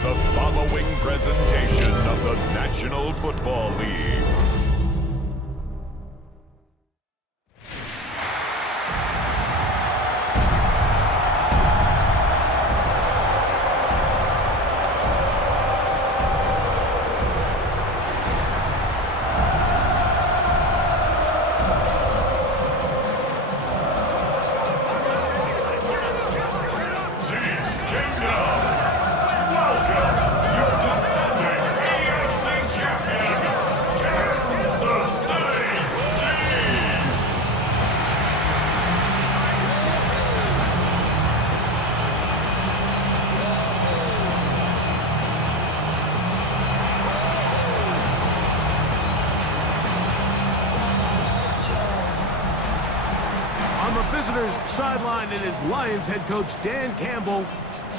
the following presentation of the National Football League. On the visitors' sideline, it is Lions head coach Dan Campbell.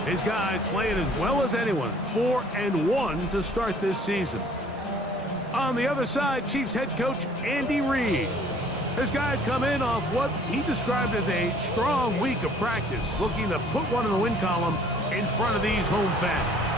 His guys playing as well as anyone, 4-1 to start this season. On the other side, Chiefs head coach Andy Reid. His guys come in off what he described as a strong week of practice, looking to put one in the win column in front of these home fans.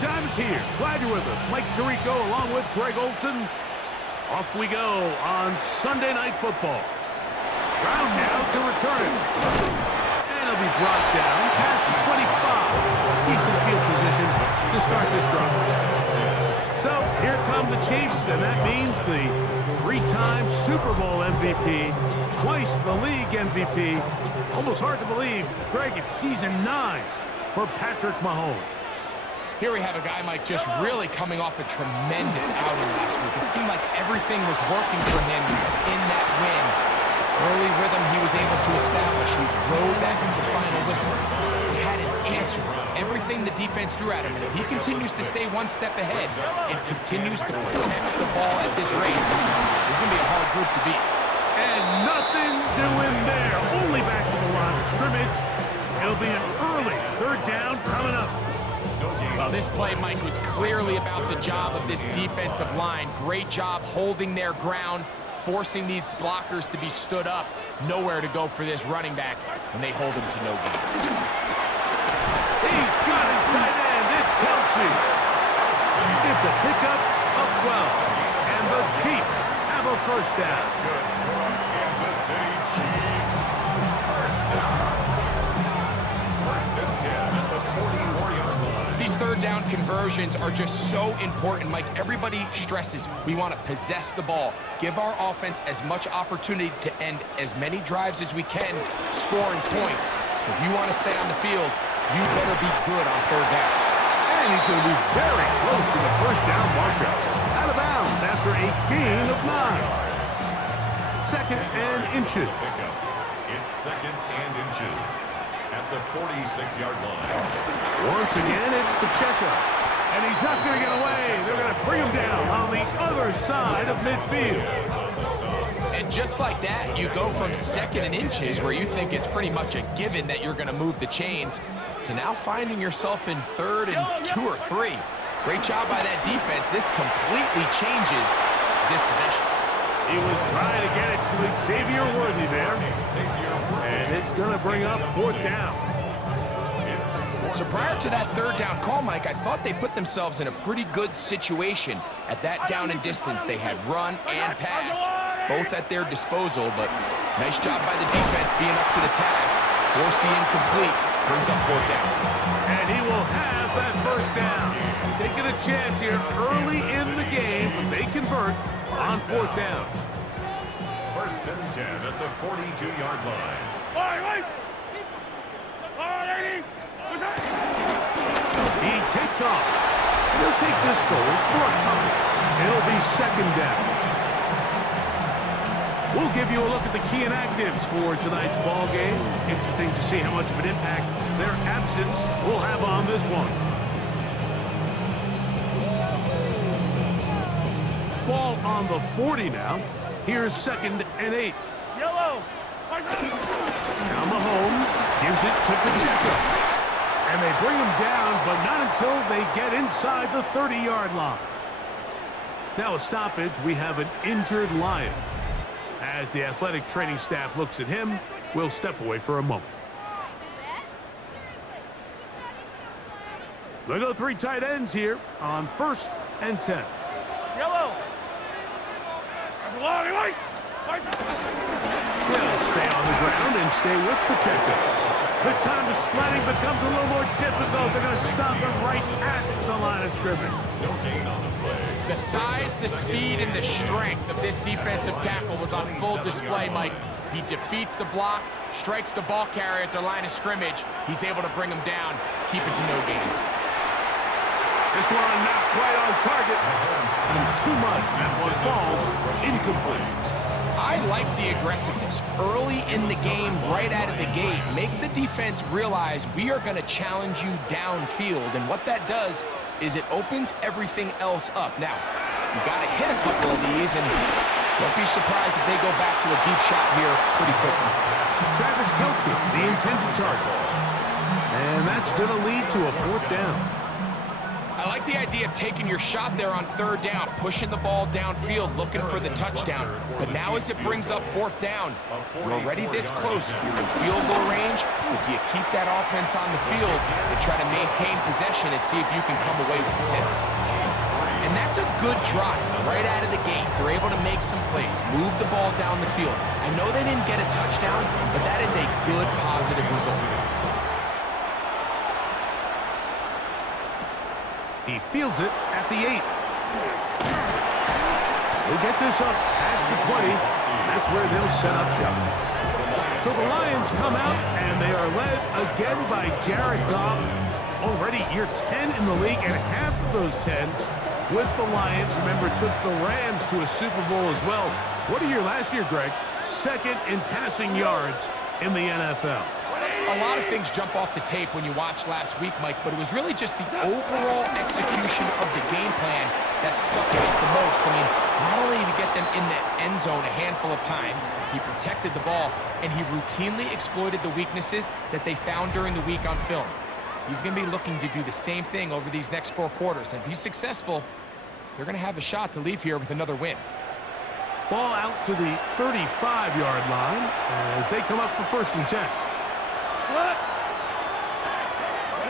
time is here. Glad you're with us. Mike Tirico along with Greg Olson. Off we go on Sunday Night Football. Brown now to return it. And it'll be brought down past the 25. Decent field position to start this drive. So here come the Chiefs, and that means the three-time Super Bowl MVP, twice the league MVP. Almost hard to believe, Greg, it's season 9 for Patrick Mahomes. Here we have a guy, Mike, just really coming off a tremendous outing last week. It seemed like everything was working for him in that win. Early rhythm he was able to establish. He rode that to the final whistle. He had an answer for everything the defense threw at him. And if he continues to stay one step ahead and continues to protect the ball at this rate, it's going to be a hard group to beat. And nothing doing there. Only back to the line of scrimmage. It'll be an early third down coming up. Well, this play, Mike, was clearly about the job of this defensive line. Great job holding their ground, forcing these blockers to be stood up. Nowhere to go for this running back, and they hold him to no gain. He's got his tight end. It's Kelsey. It's a pickup of 12. And the Chiefs have a first down. Kansas City Chiefs. First down. First and 10 at the 44-yard line. These third down conversions are just so important, Mike. Everybody stresses we want to possess the ball, give our offense as much opportunity to end as many drives as we can, scoring points. So if you want to stay on the field, you better be good on third down. And he's going to be very close to the first down marker. Out of bounds after a gain of 9. Second and inches. It's second and inches at the 46-yard line. Once again, it's Pacheco. And he's not going to get away. They're going to bring him down on the other side of midfield. And just like that, you go from second and inches, where you think it's pretty much a given that you're going to move the chains, to now finding yourself in third and 2 or 3. Great job by that defense. This completely changes this possession. He was trying to get it to Xavier Worthy there. And it's going to bring up fourth down. So prior to that third down call, Mike, I thought they put themselves in a pretty good situation. At that down and distance, they had run and pass, both at their disposal, but nice job by the defense being up to the task. Force the incomplete, brings up fourth down. And he will have that first down. Taking a chance here early in the game. They convert on fourth down. First and 10 at the 42-yard line. He takes off. He'll take this forward for a couple. It'll be second down. We'll give you a look at the key inactives for tonight's ball game. Interesting to see how much of an impact their absence will have on this one. Ball on the 40 now. Here's second and 8. Yellow. Now Mahomes gives it to Pacheco. And they bring him down, but not until they get inside the 30-yard line. Now a stoppage, we have an injured Lion. As the athletic training staff looks at him, we'll step away for a moment. They go 3 tight ends here on first and 10. Yellow. They'll stay on the ground and stay with Pacheco. This time the sledding becomes a little more difficult. They're going to stop him right at the line of scrimmage. The size, the speed, and the strength of this defensive tackle was on full display, Mike. He defeats the block, strikes the ball carrier at the line of scrimmage. He's able to bring him down, keep it to no gain. This one not quite on target. Too much. That one falls incomplete. I like the aggressiveness early in the game, right out of the gate. Make the defense realize we are going to challenge you downfield, and what that does is it opens everything else up. Now, you got to hit a couple of these, and don't be surprised if they go back to a deep shot here pretty quickly. Travis Kelsey, the intended target. And that's going to lead to a fourth down. I I like the idea of taking your shot there on third down, pushing the ball downfield, looking for the touchdown. But now as it brings up fourth down, you're already this close. You're in field goal range, but do you keep that offense on the field and try to maintain possession and see if you can come away with 6? And that's a good drive right out of the gate. They're able to make some plays, move the ball down the field. I know they didn't get a touchdown, but that is a good, positive result. He fields it at the 8. He'll get this up past the 20. That's where they'll set up shop. So the Lions come out, and they are led again by Jared Goff. Already year 10 in the league, and half of those 10 with the Lions. Remember, took the Rams to a Super Bowl as well. What a year last year, Greg. Second in passing yards in the NFL. A lot of things jump off the tape when you watch last week, Mike, but it was really just the overall execution of the game plan that stuck out the most. I mean, not only did he get them in the end zone a handful of times, he protected the ball, and he routinely exploited the weaknesses that they found during the week on film. He's going to be looking to do the same thing over these next 4 quarters. And if he's successful, they're going to have a shot to leave here with another win. Ball out to the 35-yard line as they come up for 1st and 10. What?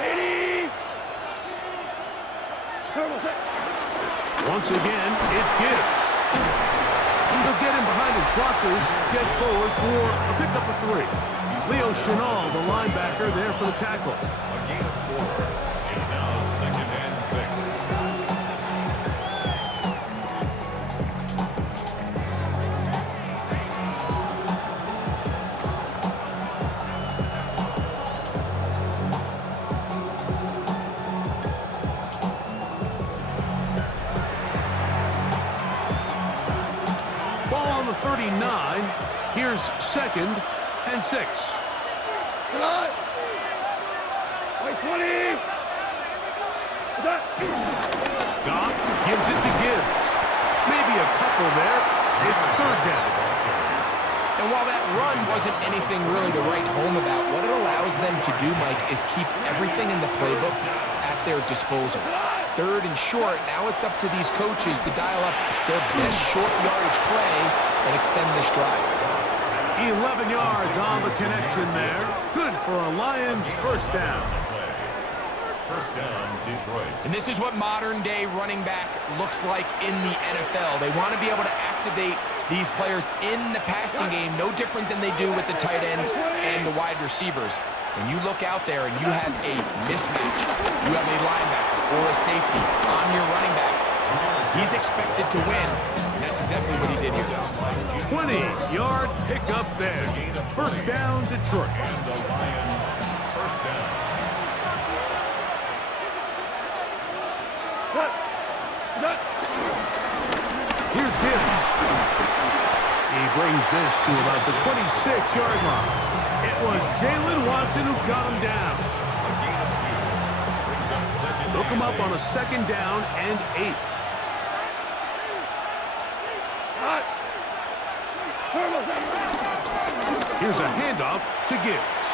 80. Once again, it's Gibbs. He'll get him behind his blockers, get forward for a pickup of 3. Leo Chenal, the linebacker, there for the tackle. A gain of 4. It's now 2nd and 6. Ball on the 39. Here's 2nd and 6. Come on. Wait, 20. Goff gives it to Gibbs. Maybe a couple there. It's 3rd down. And while that run wasn't anything really to write home about, what it allows them to do, Mike, is keep everything in the playbook at their disposal. 3rd and short, now it's up to these coaches to dial up their best short yardage play and extend this drive. 11 yards on the connection there. Good for a Lions 1st down. 1st down, Detroit. And this is what modern-day running back looks like in the NFL. They want to be able to activate these players in the passing game, no different than they do with the tight ends and the wide receivers. When you look out there and you have a mismatch, you have a linebacker or a safety on your running back, he's expected to win. And that's exactly what he did here. 20-yard pickup there. 1st down, Detroit. And the Lions, 1st down. Here's Gibbs. He brings this to about the 26-yard line. It was Jalen Watson who got him down. A gain of 2. Brings up 2nd. Hook him up on a 2nd down and 8. Here's a handoff to Gibbs.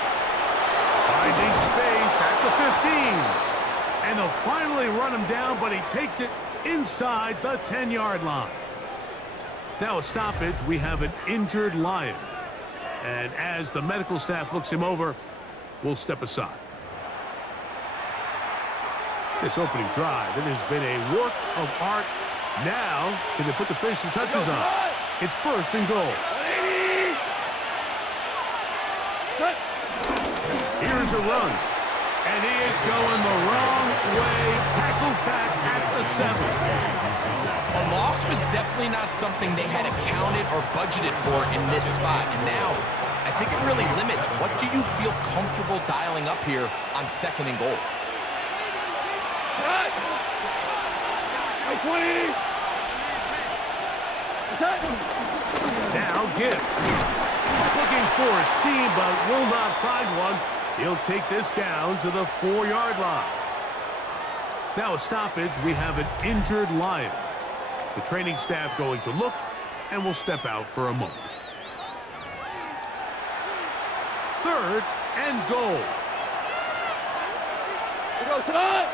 Finding space at the 15. And they'll finally run him down, but he takes it inside the 10-yard line. Now a stoppage, we have an injured Lion. And as the medical staff looks him over, we'll step aside. This opening drive, it has been a work of art. Now, can they put the finishing touches on? It's 1st and goal. Here's a run. And he is going the wrong way. Tackled back at the 7. A loss was definitely not something they had accounted or budgeted for in this spot. And now, I think it really limits what do you feel comfortable dialing up here on 2nd and goal. 20. Now Gibbs. Looking for a seam, but will not find one. He'll take this down to the 4-yard line. Now a stoppage. We have an injured Lion. The training staff going to look, and will step out for a moment. 3rd and goal. Go tonight.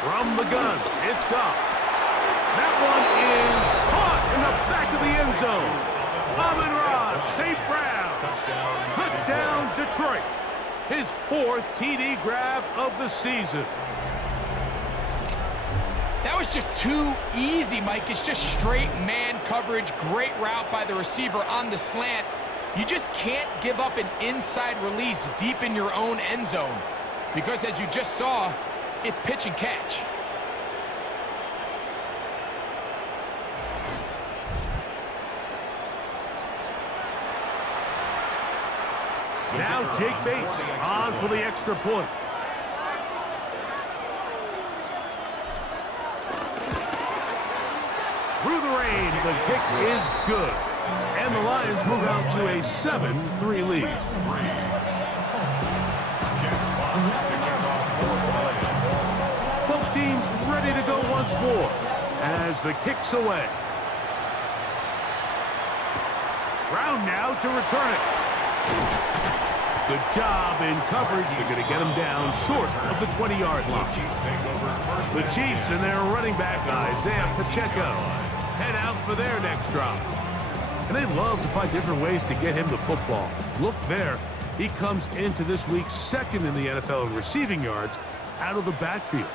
From the gun, it's Goff. That one is caught in the back of the end zone. Amon-Ra St. Brown. Touchdown, Detroit. His 4th TD grab of the season. That was just too easy, Mike. It's just straight man coverage. Great route by the receiver on the slant. You just can't give up an inside release deep in your own end zone because, as you just saw, it's pitch and catch. Now Jake Bates on for the extra point. Through the rain, the kick is good. And the Lions move out to a 7-3 lead. Both teams ready to go once more as the kick's away. Round now to return it. Good job in coverage. They're going to get him down short of the 20-yard line. The Chiefs and their running back, Isaiah Pacheco, head out for their next drop. And they love to find different ways to get him the football. Look there. He comes into this week 2nd in the NFL in receiving yards out of the backfield.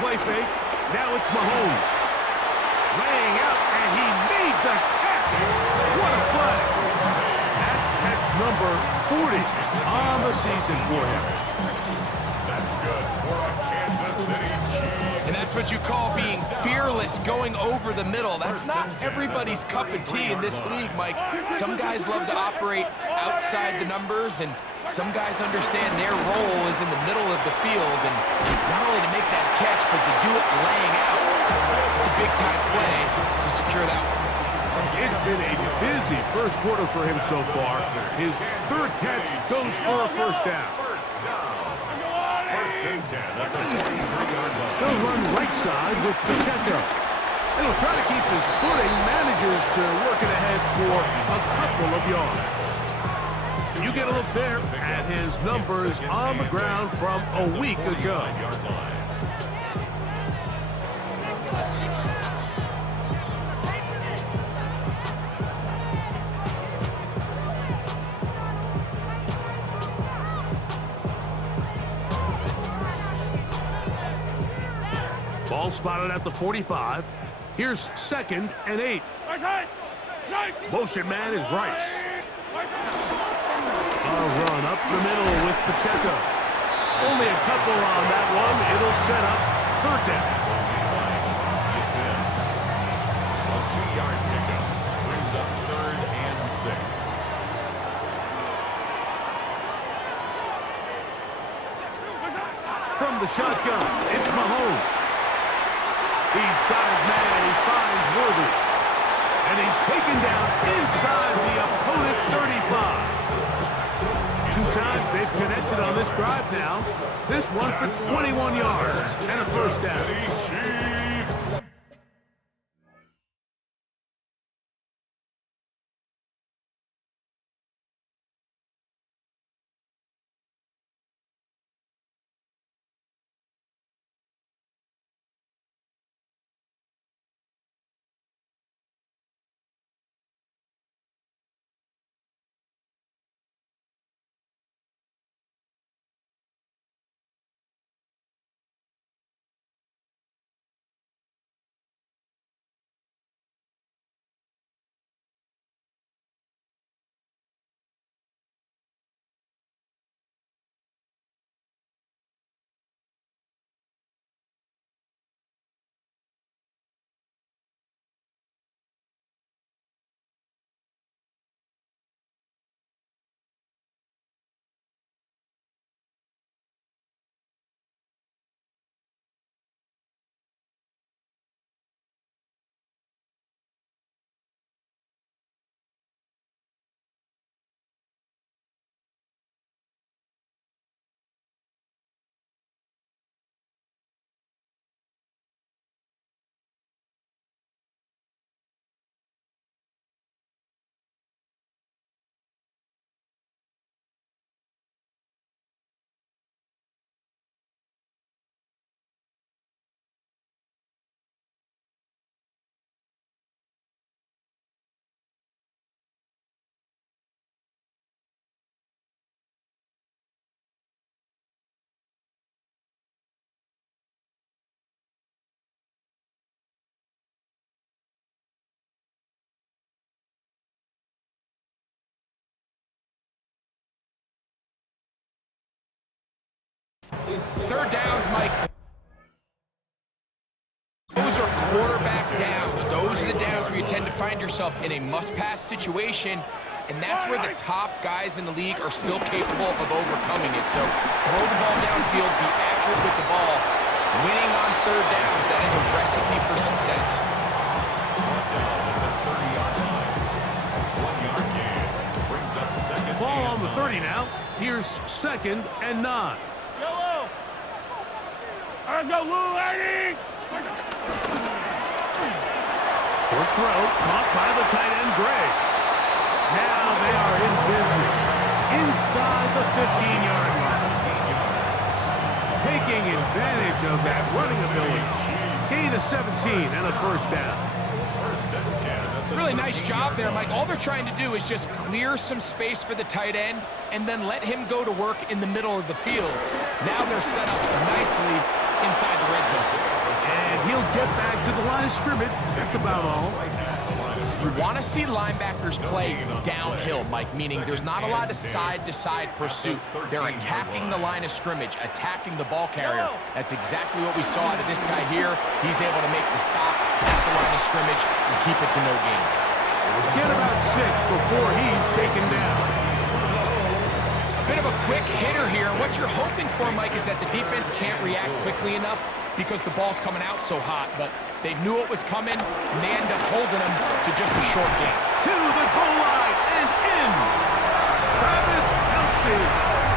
Play fake. Now it's Mahomes. Laying out, and he made the catch. What a play. That catch number 40 on the season for him. That's good for a Kansas City Chiefs. And that's what you call being fearless, going over the middle. That's not everybody's cup of tea in this league, Mike. Some guys love to operate outside the numbers, and some guys understand their role is in the middle of the field, and not only to make that catch, but to do it laying out. It's a big-time play to secure that one. It's been a busy first quarter for him so far. His 3rd catch goes for a first down. First and 10 at the 23-yard line. He'll run right side with Pacheco. And he'll try to keep his footing, manages to work it ahead for a couple of yards. You get a look there at his numbers on the ground from a week ago. Ball spotted at the 45. Here's 2nd and 8. Motion man is Rice. A run up the middle with Pacheco. Only a couple on that one. It'll set up 3rd down. A 2-yard pickup brings up 3rd and 6. From the shotgun, it's Mahomes. He's got his man. He finds Worthy. And he's taken down inside the opponent's 35. 2 times they've connected on this drive now. This one for 21 yards and a first down. Third downs, Mike. Those are quarterback downs. Those are the downs where you tend to find yourself in a must-pass situation, and that's where the top guys in the league are still capable of overcoming it. So throw the ball downfield, be accurate with the ball. Winning on third downs, that is a recipe for success. Ball on the 30 now. Here's 2nd and 9. Yellow. All right, go, Lou, ladies. Short throw, caught by the tight end, Gray. Now they are in business inside the 15-yard line. Taking advantage of that running ability. Gain of 17 and a first down. Really nice job there, Mike. All they're trying to do is just clear some space for the tight end and then let him go to work in the middle of the field. Now they're set up nicely inside the red zone. And he'll get back to the line of scrimmage. That's about all. You want to see linebackers play downhill, Mike, meaning there's not a lot of side-to-side pursuit. They're attacking the line of scrimmage, attacking the ball carrier. That's exactly what we saw out of this guy here. He's able to make the stop at the line of scrimmage and keep it to no gain. Get about 6 before he's taken down. A bit of a quick hitter here. What you're hoping for, Mike, is that the defense can't react quickly enough because the ball's coming out so hot, but they knew it was coming, and they end up holding him to just a short gain. To the goal line and in. Travis Kelce.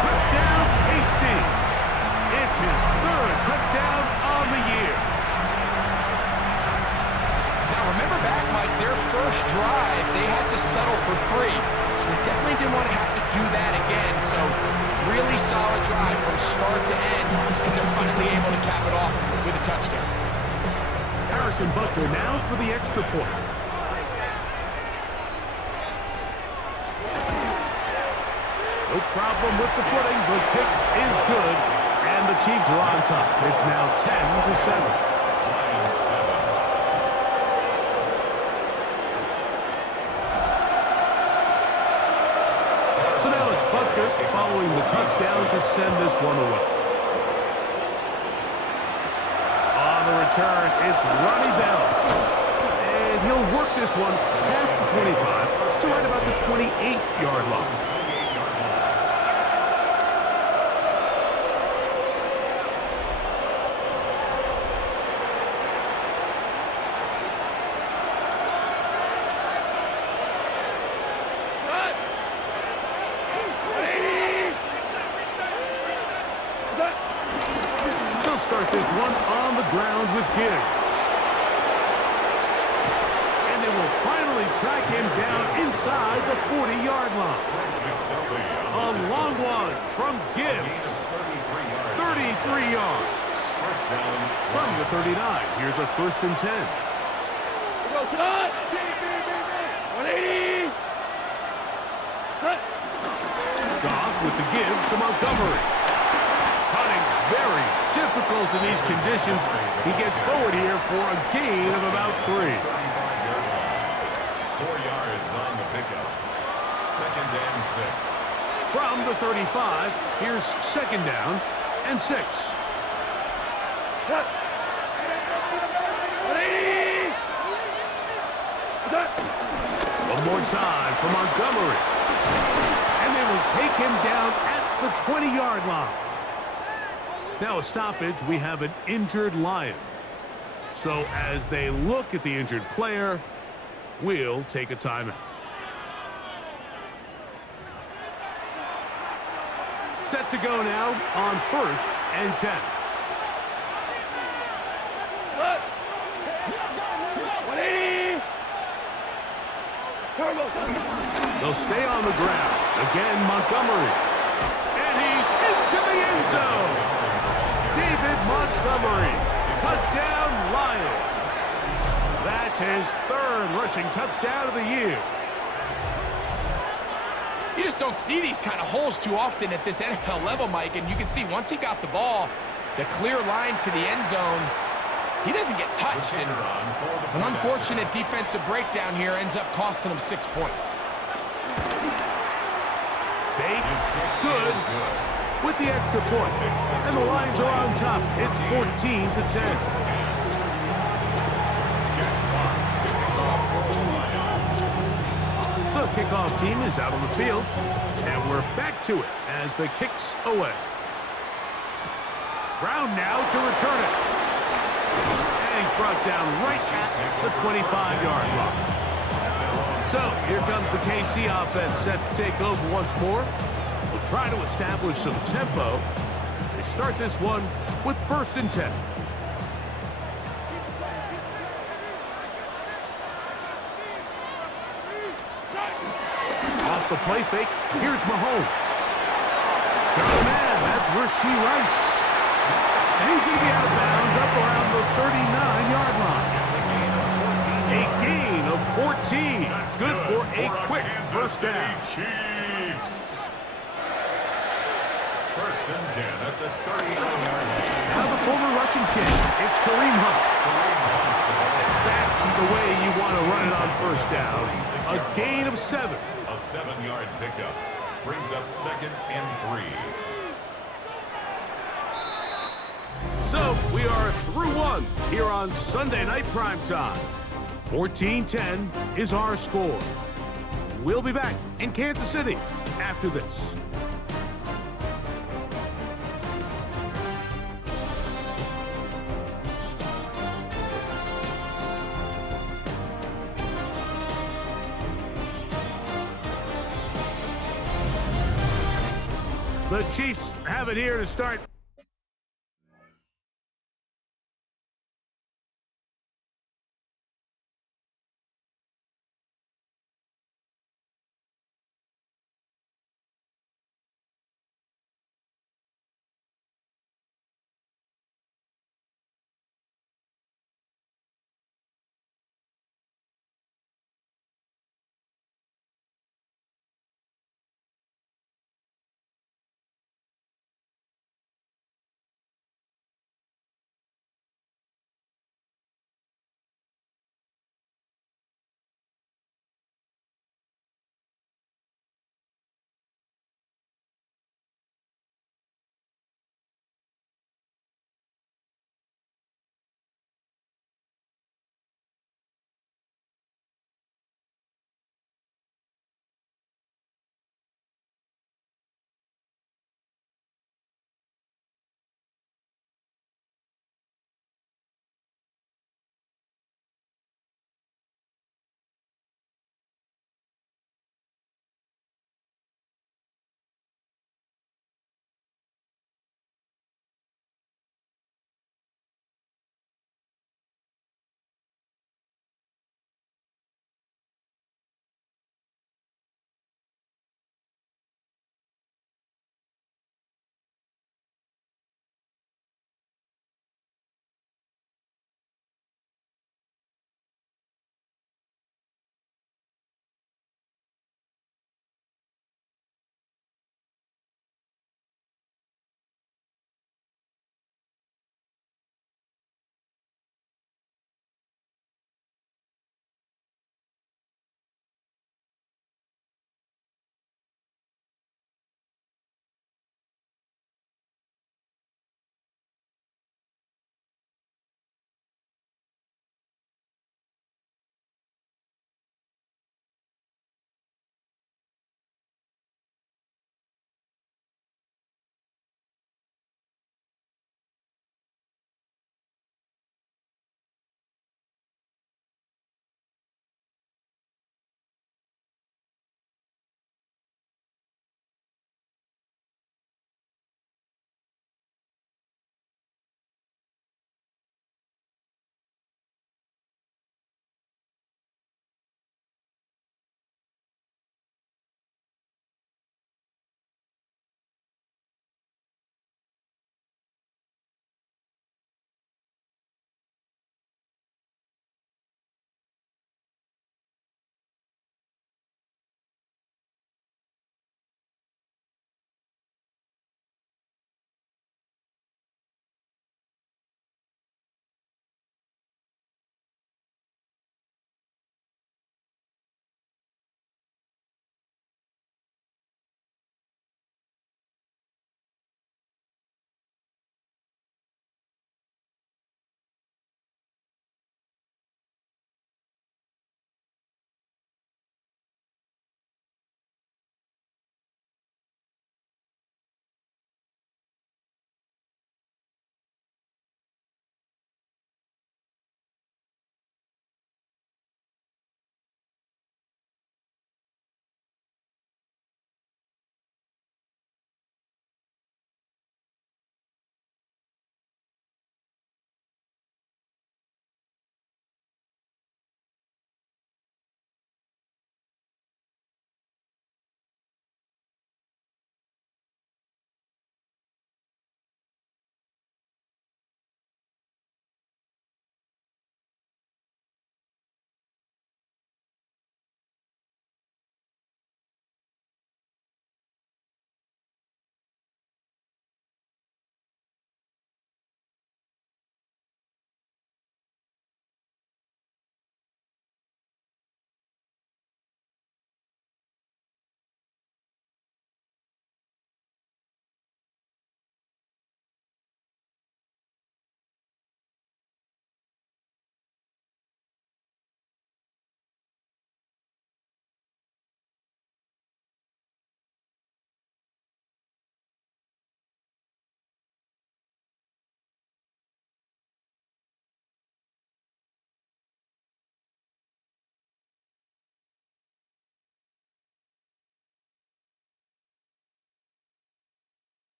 Touchdown, KC. It's his 3rd touchdown on the year. Now, remember back, Mike, their first drive, they had to settle for 3. So they definitely didn't want to have to do that again. So really solid drive from start to end, and they're finally able to cap it off with a touchdown. Harrison Butker now for the extra point. No problem with the footing. The pick is good, and the Chiefs are on top. It's now 10-7. So now it's Butker following the touchdown to send this one away. On the return, it's Ronnie Bell. And he'll work this one past the 25 to right about the 28-yard line. Start this one on the ground with Gibbs. And they will finally track him down inside the 40-yard line. A long one from Gibbs. 33 yards. From the 39, here's a 1st and 10. Go, Todd. 180. Goff with the give to Montgomery. Hunting very difficult in these conditions. He gets forward here for a gain of about 3. 4 yards on the pickup. 2nd and 6. From the 35, here's 2nd down and 6. 180. One more time for Montgomery. And they will take him down at the 20-yard line. Now a stoppage, we have an injured Lion. So as they look at the injured player, we'll take a timeout. Set to go now on 1st and 10. What? 180. They'll stay on the ground. Again, Montgomery. And he's into the end zone. David Montgomery, touchdown Lions. That's his 3rd rushing touchdown of the year. You just don't see these kind of holes too often at this NFL level, Mike, and you can see once he got the ball, the clear line to the end zone, he doesn't get touched, and an unfortunate defensive breakdown here ends up costing him 6 points. Bates, good. with the extra point. And the Lions are on top. It's 14-10. The kickoff team is out on the field, and we're back to it as the kick's away. Brown now to return it. And he's brought down right at the 25-yard line. So here comes the KC offense set to take over once more. We'll try to establish some tempo as they start this one with 1st and 10. Off the play fake, here's Mahomes. Got a man, that's Rashee Rice. And he's going to be out of bounds up around the 39-yard line. A gain of 14. Good for a quick first down. Chiefs. 1st and 10 at the 39-yard line. Now the former Russian champ, it's Kareem Hunt. That's the way you want to run it on 1st down. A gain of 7. A 7-yard pickup brings up 2nd and 3. So we are through one here on Sunday Night Primetime. 14-10 is our score. We'll be back in Kansas City after this. The Chiefs have it here to start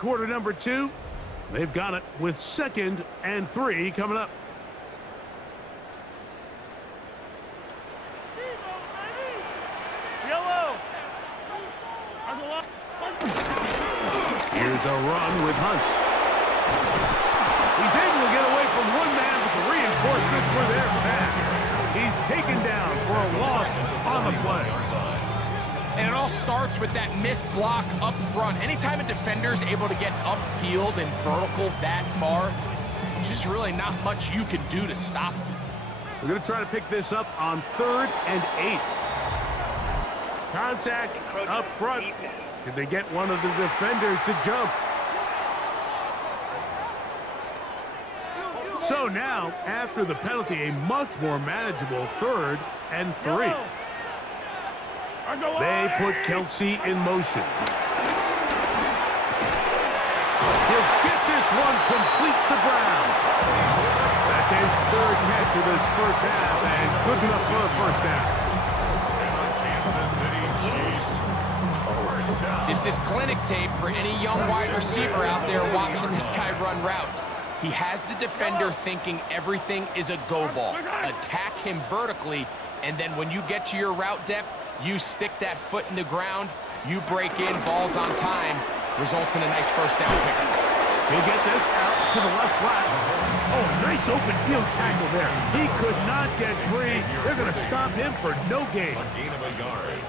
quarter number 2. They've got it with 2nd and 3 coming up. Yellow. Here's a run with Hunt. He's able to get away from one man, but the reinforcements were there for that. He's taken down for a loss on the play. And it all starts with that missed block up front. Anytime a defender is able to get upfield and vertical that far, there's just really not much you can do to stop him. We're going to try to pick this up on 3rd and 8. Contact up front. Did they get one of the defenders to jump? So now, after the penalty, a much more manageable 3rd and 3. They put Kelsey in motion. He'll get this one complete to Brown. That's his 3rd catch of this first half, and good enough for the first half. This is clinic tape for any young wide receiver out there watching this guy run routes. He has the defender thinking everything is a go ball. Attack him vertically, and then when you get to your route depth, you stick that foot in the ground, you break in, balls on time, results in a nice first down pickup. He'll get this out to the left flat. Oh, nice open field tackle there. He could not get free. They're going to stop him for no gain. A gain of a yard.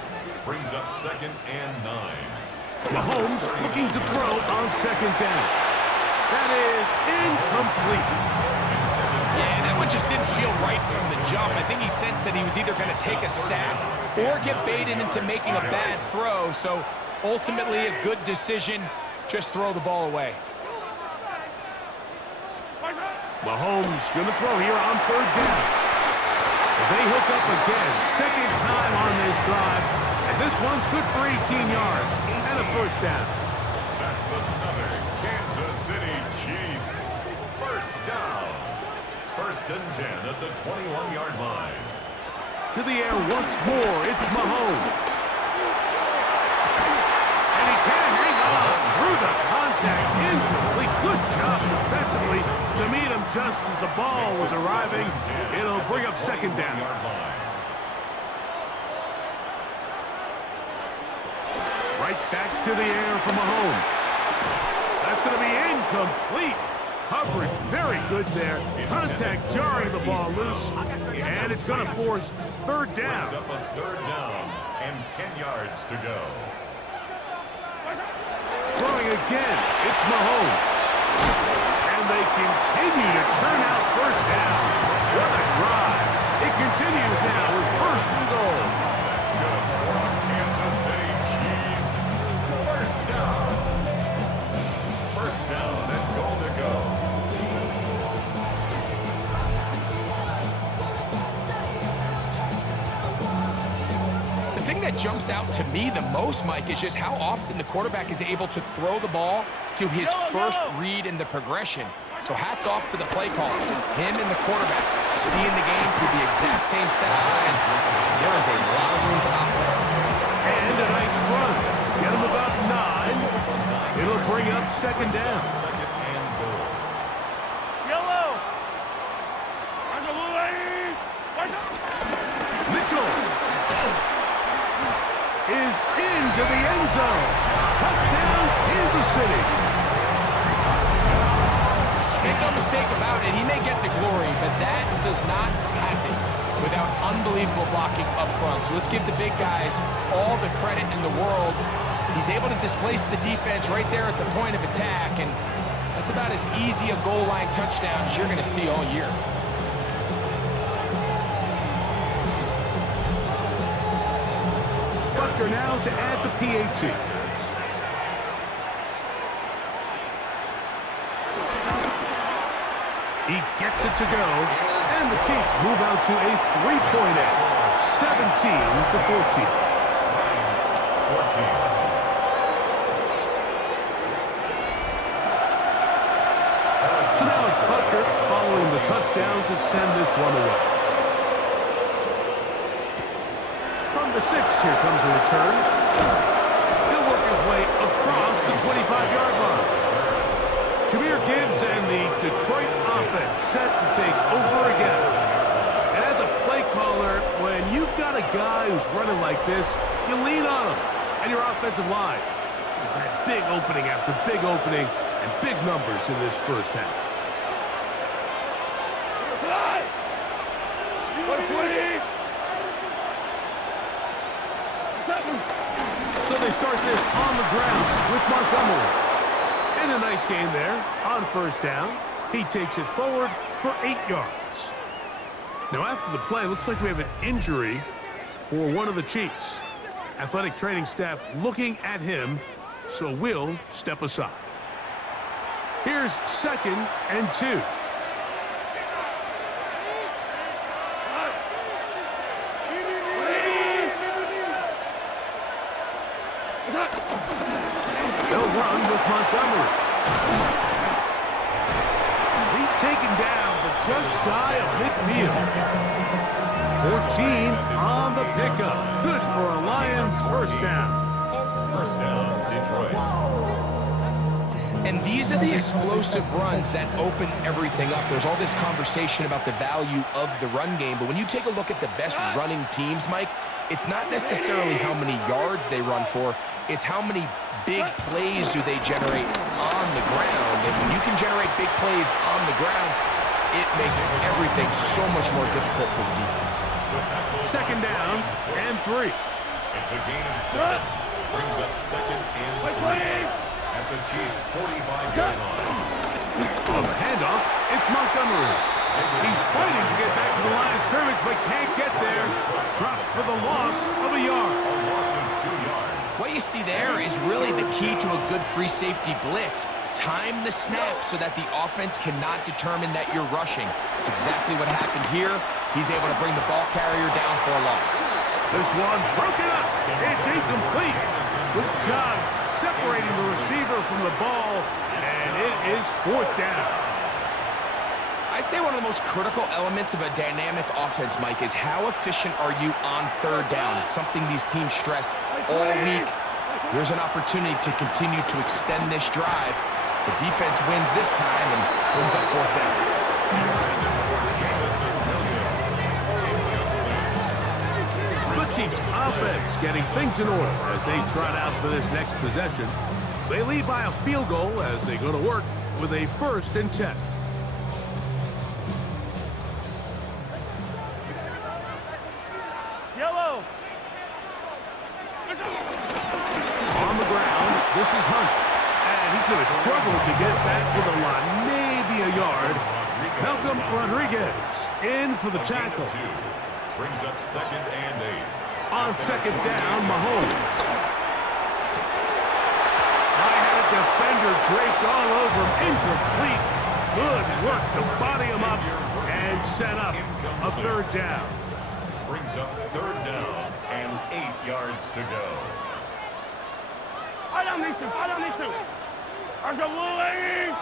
Brings up 2nd and 9. Mahomes looking to throw on 2nd down. That is incomplete. Yeah, that one just didn't feel right from the jump. I think he sensed that he was either going to take a sack or get baited into making a bad throw. So ultimately a good decision. Just throw the ball away. Mahomes going to throw here on 3rd down. They hook up again. 2nd time on this drive. And this one's good for 18 yards and a first down. That's another Kansas City Chiefs. First down. 1st and 10 at the 21-yard line. To the air once more. It's Mahomes. And he can't hang on through the contact. Incomplete. Good job defensively to meet him just as the ball was arriving. It'll bring up 2nd down. Right back to the air for Mahomes. That's going to be incomplete. Coverage very good there. Contact jarring the ball loose. And it's going to force 3rd down. Up a 3rd down and 10 yards to go. Throwing again. It's Mahomes. And they continue to turn out first down. What a drive. It continues now with 1st and goal. That's good for Kansas City Chiefs. First down. 1st down and goal to go. The thing that jumps out to me the most, Mike, is just how often the quarterback is able to throw the ball to his first read in the progression. So hats off to the play caller. Him and the quarterback seeing the game through the exact same set of eyes. There is a lot of room to operate. And a nice run. Get him about 9. It'll bring up 2nd down. 2nd and goal. Yellow. Mitchell is into the end zone. Touchdown, Kansas City. Make no mistake about it, he may get the glory, but that does not happen without unbelievable blocking up front. So let's give the big guys all the credit in the world. He's able to displace the defense right there at the point of attack, and that's about as easy a goal line touchdown as you're going to see all year. Butker now to add the PAT. He gets it to go, and the Chiefs move out to a 3-point edge, 17-14. 14. So now it's Butker following the touchdown to send this one away. From the 6, here comes a return. He'll work his way across the 25-yard line. Jameer Gibbs and the Detroit offense set to take over again. And as a play caller, when you've got a guy who's running like this, you lean on him. And your offensive line has had big opening after big opening and big numbers in this first half. So they start this on the ground with Montgomery. And a nice game there on first down. He takes it forward for 8 yards. Now after the play, looks like we have an injury for one of the Chiefs. Athletic training staff looking at him, so we'll step aside. Here's 2nd and 2. They'll run with Montgomery. He's taken down, but just shy of midfield. 14 on the pickup. Good for a Lions first down. First down, Detroit. And these are the explosive runs that open everything up. There's all this conversation about the value of the run game, but when you take a look at the best running teams, Mike, it's not necessarily how many yards they run for, it's how many big plays do they generate on the ground. And when you can generate big plays on the ground, it makes everything so much more difficult for the defense. 2nd down and 3. It's a gain of 7. Brings up 2nd and 3 at the Chiefs' 45-yard line. On the handoff, it's Montgomery. He's fighting to get back to the line of scrimmage, but can't get there. Dropped for the loss of a yard. A loss of 2 yards. What you see there is really the key to a good free safety blitz. Time the snap so that the offense cannot determine that you're rushing. It's exactly what happened here. He's able to bring the ball carrier down for a loss. This one broken up. It's incomplete. Good job separating the receiver from the ball, and it is 4th down. I'd say one of the most critical elements of a dynamic offense, Mike, is how efficient are you on 3rd down. It's something these teams stress all week. Here's an opportunity to continue to extend this drive. The defense wins this time and brings up 4th down. The Chiefs offense getting things in order as they trot out for this next possession. They lead by a field goal as they go to work with a 1st and 10. Yellow. On the ground, this is Hunt. And he's going to struggle to get back to the line. Maybe a yard. Malcolm Rodriguez in for the tackle. Brings up 2nd and 8. On 2nd down, Mahomes. I had a defender draped all over him. Incomplete. Good work to body him up and set up a 3rd down. Brings up 3rd down and 8 yards to go. I don't need to. I'm the Louie.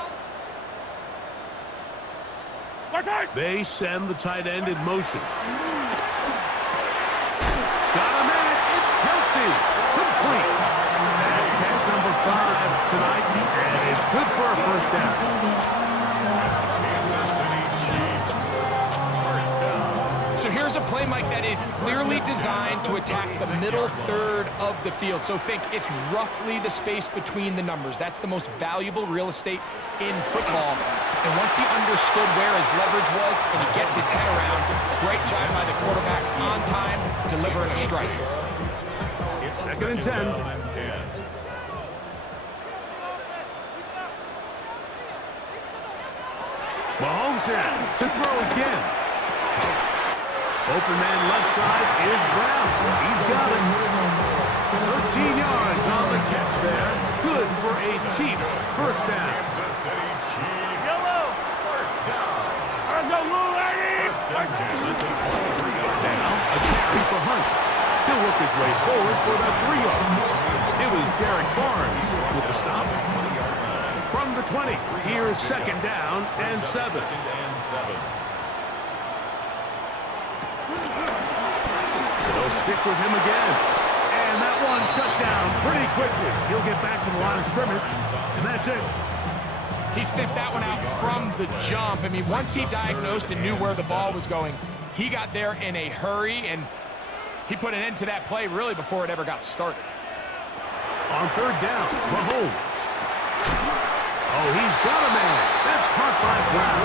They send the tight end in motion. Got a man. It's Kelsey. Complete. That's catch number 5 tonight, and it's good for a 1st down. Kansas City Chiefs. First down. So here's a play, Mike, that is clearly designed to attack the middle 3rd of the field. So think it's roughly the space between the numbers. That's the most valuable real estate in football. And once he understood where his leverage was and he gets his head around, great job by the quarterback on time, delivering a strike. It's 2nd and 10. down and 10. Mahomes now to throw again. Open man left side is Brown. He's got it. 13 yards on the catch there. Good for a Chiefs 1st down. Kansas City Chiefs. Yellow. First down. I'm the Louie. First and 10 at the 23-yard line. Now a carry for Hunt. He'll work his way forward for about 3 yards. It was Derek Barnes with the stop. From the 20, here's 2nd down and 7. 2nd and 7. They'll stick with him again. And that one shut down pretty quickly. He'll get back to the line of scrimmage, and that's it. He sniffed that one out from the jump. I mean, once he diagnosed and knew where the ball was going, he got there in a hurry, and he put an end to that play really before it ever got started. On third down, Mahomes. Oh, he's got a man. That's caught by Brown.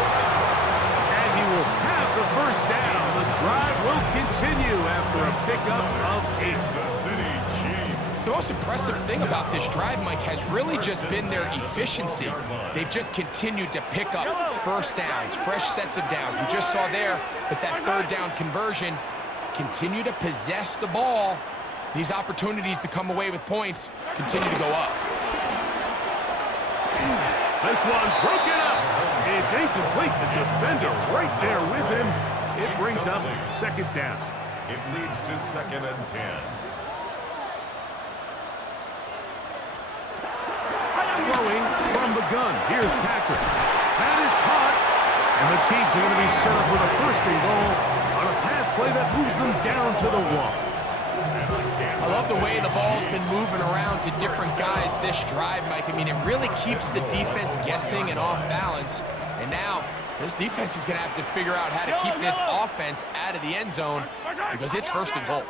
And he will have the first down. The drive will continue after a pickup of 8. Kansas City Chiefs. The most impressive thing about this drive, Mike, has really just been their efficiency. They've just continued to pick up first downs, fresh sets of downs. We just saw there that third down conversion, continue to possess the ball. These opportunities to come away with points continue to go up. This one broken up. It's incomplete. The defender right there with him. It brings up second down. It leads to 2nd and 10. Throwing from the gun. Here's Patrick. That is caught. And the Chiefs are going to be set up with a first and goal on a pass play that moves them down to the wall. I love the way the ball's been moving around to different guys this drive, Mike. I mean, it really keeps the defense guessing and off balance. And now, this defense is going to have to figure out how to keep this offense out of the end zone because it's first and goal.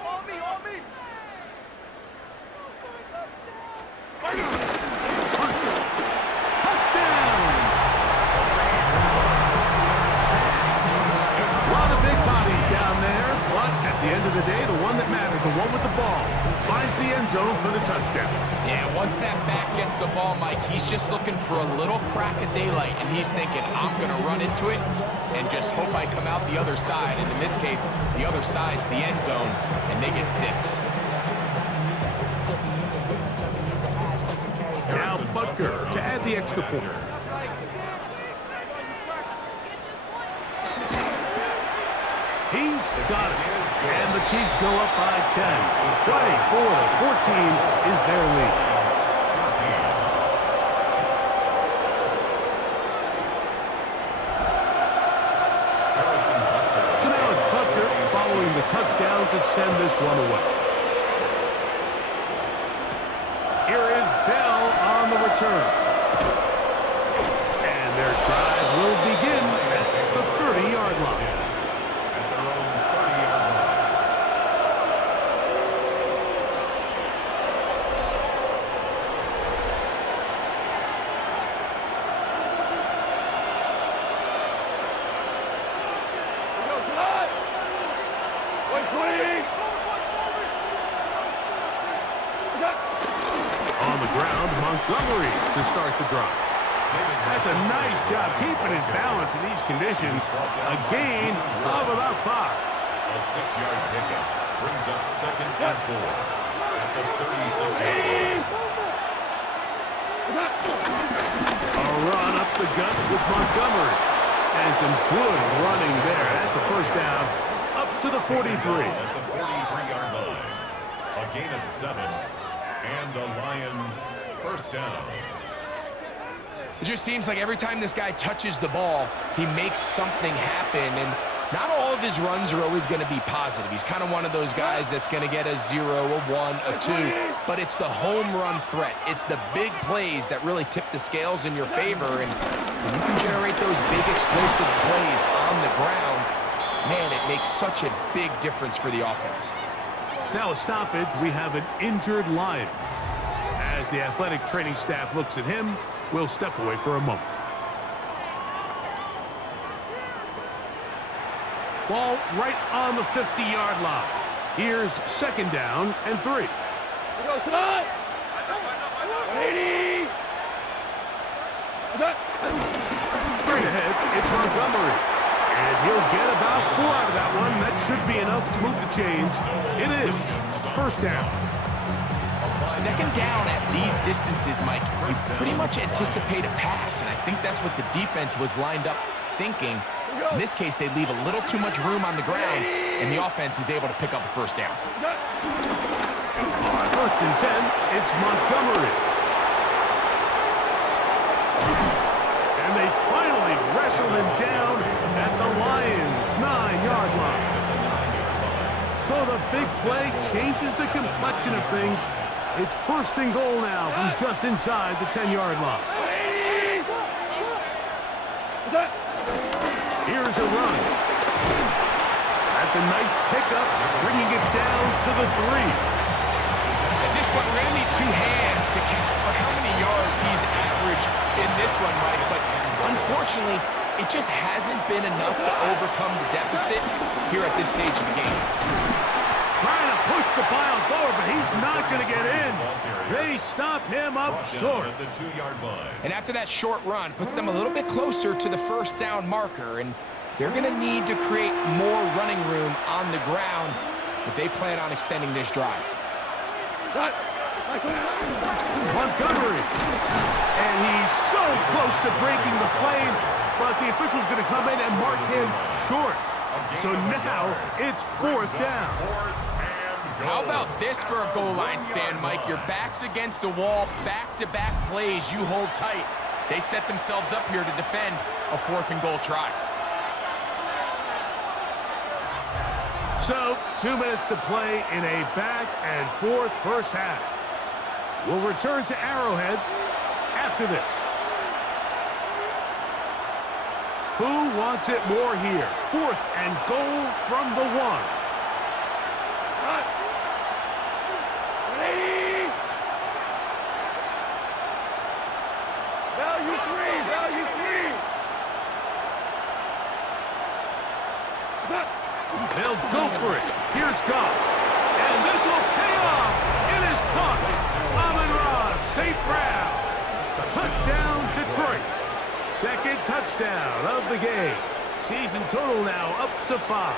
At the end of the day, the one that matters, the one with the ball, finds the end zone for the touchdown. Yeah, once that back gets the ball, Mike, he's just looking for a little crack of daylight, and he's thinking, I'm going to run into it and just hope I come out the other side. And in this case, the other side's the end zone, and they get 6. Now Butker to add the extra point. He's got it. And the Chiefs go up by 10. 24-14 is their lead. So now it's Butker following the touchdown to send this one away. Here is Bell on the return. And their drive will begin at the 30-yard line. On the ground, Montgomery to start the drive. That's a nice job keeping his balance in these conditions. A gain of about 5. A 6-yard pickup brings up 2nd and 4 at the 36-yard line. A run up the gut with Montgomery. And some good running there. That's a first down up to the 43. At the 43-yard line. A gain of 7. And the Lions first down. It just seems like every time this guy touches the ball, he makes something happen. And not all of his runs are always going to be positive. He's kind of one of those guys that's going to get a 0, a 1, a 2. But it's the home run threat. It's the big plays that really tip the scales in your favor. And when you can generate those big explosive plays on the ground, man, it makes such a big difference for the offense. Now a stoppage, we have an injured Lion. As the athletic training staff looks at him, we'll step away for a moment. Ball right on the 50-yard line. Here's 2nd down and 3. Here goes tonight. 80. Straight ahead, it's Montgomery. And he'll get about 4 out of that one. That should be enough to move the chains. It is first down. 2nd down at these distances, Mike, you pretty much anticipate a pass, and I think that's what the defense was lined up thinking. In this case, they leave a little too much room on the ground, and the offense is able to pick up a first down. On 1st and 10, it's Montgomery. And they finally wrestle him down at the Lions' 9-yard line. So the big play changes the complexion of things. It's 1st and goal now from just inside the 10-yard line. Here's a run. That's a nice pickup, bringing it down to the 3. At this point, we're going to need 2 hands to count for how many yards he's averaged in this one, Mike. But unfortunately, it just hasn't been enough to overcome the deficit here at this stage of the game. Trying to push the pile forward, but he's not going to get in. They stop him up short. At the 2-yard line. And after that short run, puts them a little bit closer to the first down marker. And they're going to need to create more running room on the ground if they plan on extending this drive. Montgomery. And he's so close to breaking the plane, but the official's going to come in and mark him short. So now it's 4th down. How about this for a goal line stand, Mike? Your back's against the wall, back-to-back plays, you hold tight. They set themselves up here to defend a 4th and goal try. So, 2 minutes to play in a back and forth first half. We'll return to Arrowhead after this. Who wants it more here? 4th and goal from the 1. Ready? Value 3, value 3. They'll go for it. Here's Goff. And this will pay off. It is caught. Amon-Ra St. Brown. Touchdown, Detroit. 2nd touchdown of the game. Season total now up to 5.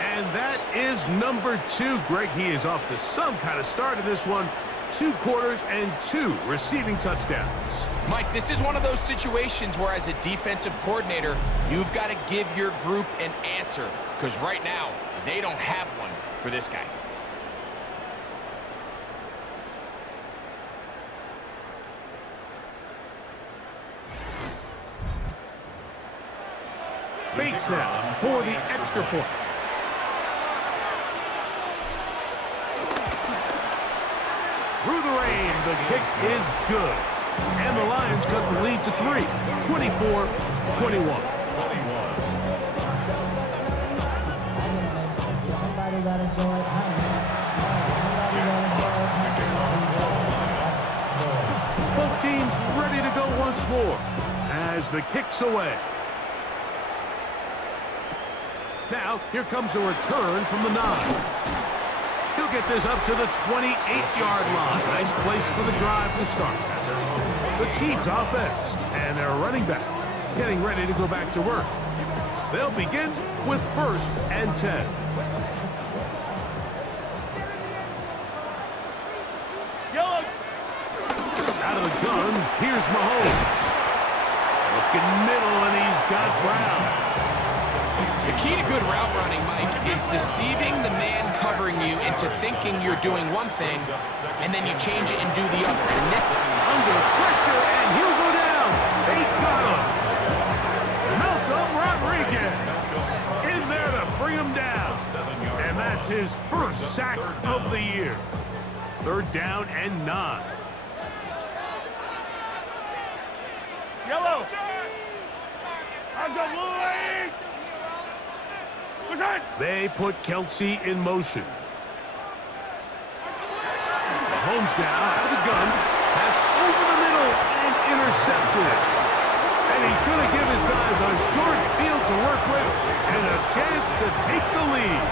And that is number 2. Greg, he is off to some kind of start in this one. 2 quarters and 2 receiving touchdowns. Mike, this is one of those situations where as a defensive coordinator, you've got to give your group an answer, because right now, they don't have one for this guy. Bates now for the extra point. Through the rain, the kick is good. And the Lions cut the lead to 3, 24-21. Both teams ready to go once more as the kick's away. Now, here comes a return from the 9. He'll get this up to the 28-yard line. Nice place for the drive to start. The Chiefs offense and their running back getting ready to go back to work. They'll begin with 1st and 10. Yellow. Out of the gun, here's Mahomes. Looking middle, and he's got Brown. The key to good route running, Mike, is deceiving the man covering you into thinking you're doing one thing, and then you change it and do the other. And this Under pressure, and he'll go down. They got him. Malcolm Rodriguez in there to bring him down. And that's his 1st sack of the year. 3rd down and 9. Yellow. I've got Louis. What's that? They put Kelsey in motion. Mahomes now out of the gun. That's over the middle and intercepted. And he's going to give his guys a short field to work with and a chance to take the lead.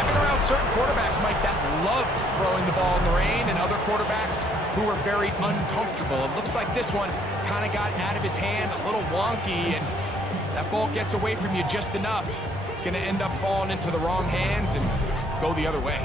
I've been around certain quarterbacks, Mike, that love throwing the ball in the rain, and other quarterbacks who are very uncomfortable. It looks like this one kind of got out of his hand, a little wonky, and that ball gets away from you just enough. It's going to end up falling into the wrong hands and go the other way.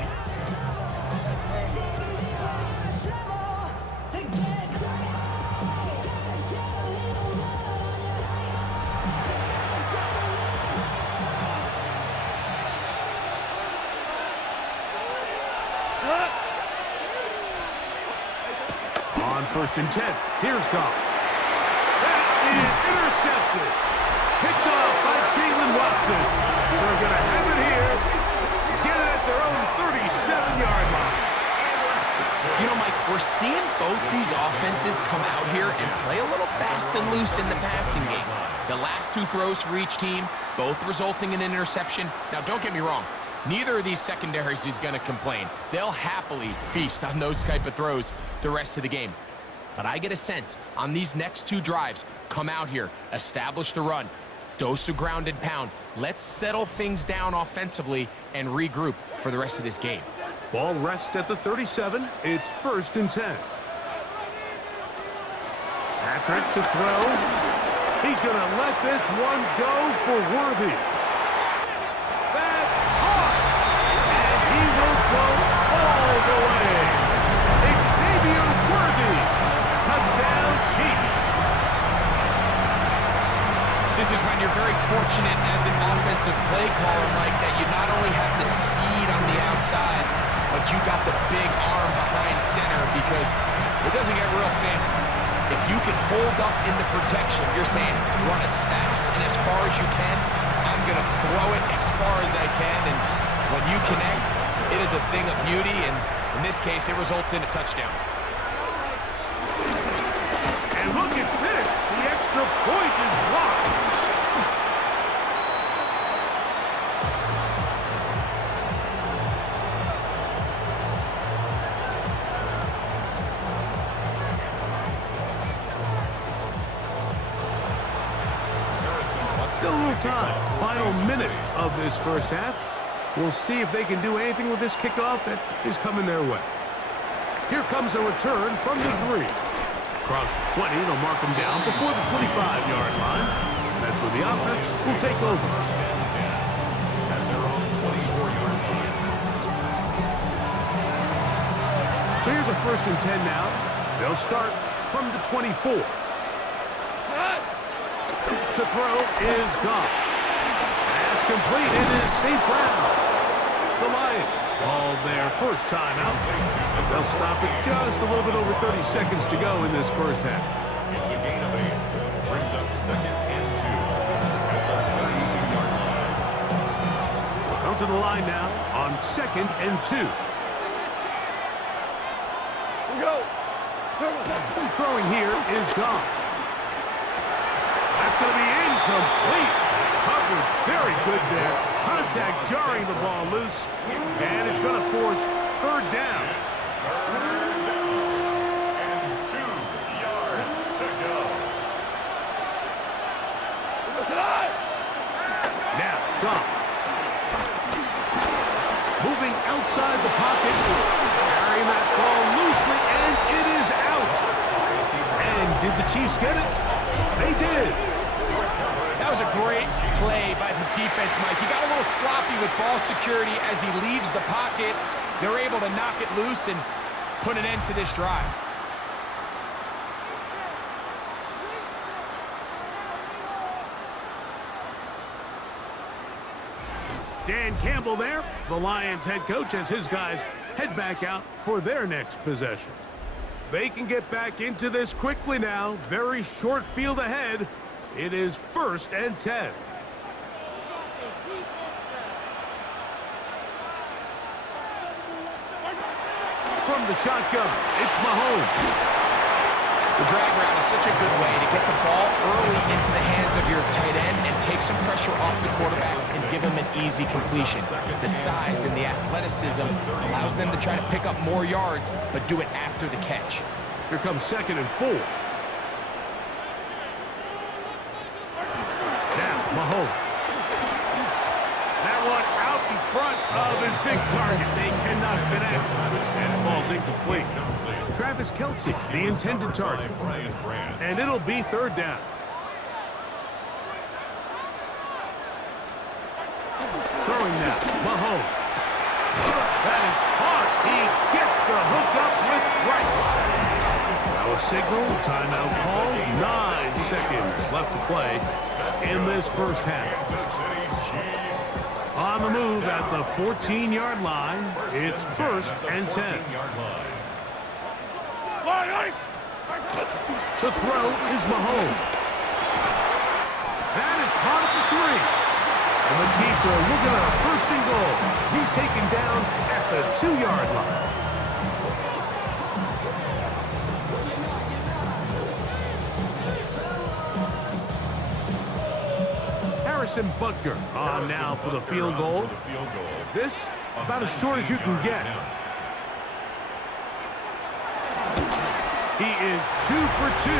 On 1st and 10, here's Goff. That is intercepted. Picked off by Jalen Watson. So they're going to have it here. Get it at their own 37-yard line. You know, Mike, we're seeing both both these offenses come out here and play a little fast and loose in the passing game. The last two throws for each team, both resulting in an interception. Now, don't get me wrong. Neither of these secondaries is going to complain. They'll happily feast on those type of throws the rest of the game. But I get a sense on these next two drives, come out here, establish the run, dose of ground and pound. Let's settle things down offensively and regroup for the rest of this game. Ball rests at the 37. It's 1st and 10. Patrick to throw. He's going to let this one go for Worthy. That's hard. And he will go all the way. Xavier Worthy. Touchdown, Chiefs. This is when you're very fortunate as an offensive play caller, Mike, that you not only have the speed on the outside, but you got the big arm behind center, because it doesn't get real fancy. If you can hold up in the protection, you're saying run as fast and as far as you can. I'm going to throw it as far as I can, and when you connect, it is a thing of beauty, and in this case, it results in a touchdown. And look at this. The extra point is blocked. Still a little time. Final minute of this first half. We'll see if they can do anything with this kickoff that is coming their way. Here comes a return from the 3. Across the 20, they'll mark them down before the 25-yard line. That's where the offense will take over. So here's a 1st and 10 now. They'll start from the 24. To throw is gone. Pass complete. It is St. Brown. The Lions called their first timeout. They'll stop it just a little bit over 30 seconds to go in this first half. It's a gain of 8. Brings up 2nd and 2 at the 32-yard line. We'll come to the line now on 2nd and 2. Go. Throwing here is gone. That's going to be incomplete. Covered very good there. Contact jarring the ball loose. And it's going to force 3rd down. And 2 yards to go. Now, Goff. Moving outside the pocket. Carrying that ball loosely, and it is out. And did the Chiefs get it? They did. That was a great play by the defense, Mike. He got a little sloppy with ball security as he leaves the pocket. They're able to knock it loose and put an end to this drive. Dan Campbell there, the Lions head coach, as his guys head back out for their next possession. They can get back into this quickly now. Very short field ahead. It is 1st and 10. From the shotgun, it's Mahomes. The drag route is such a good way to get the ball early into the hands of your tight end and take some pressure off the quarterback and give him an easy completion. The size and the athleticism allows them to try to pick up more yards, but do it after the catch. Here comes 2nd and 4. Now, Mahomes. That one out in front of his big target. They cannot connect. And it falls incomplete. Travis Kelce, the intended target. And it'll be 3rd down. Throwing now, Mahomes. That is hard. He gets the hook up with Rice. Now a signal, timeout call. 9 seconds left to play in this first half. On the move at the 14-yard line, it's 1st and 10. To throw is Mahomes. That is caught at the 3. And the Chiefs are looking at a 1st and goal. He's taken down at the 2-yard line. Harrison Butker on now for the field goal. This about as short as you can get. He is 2 for 2.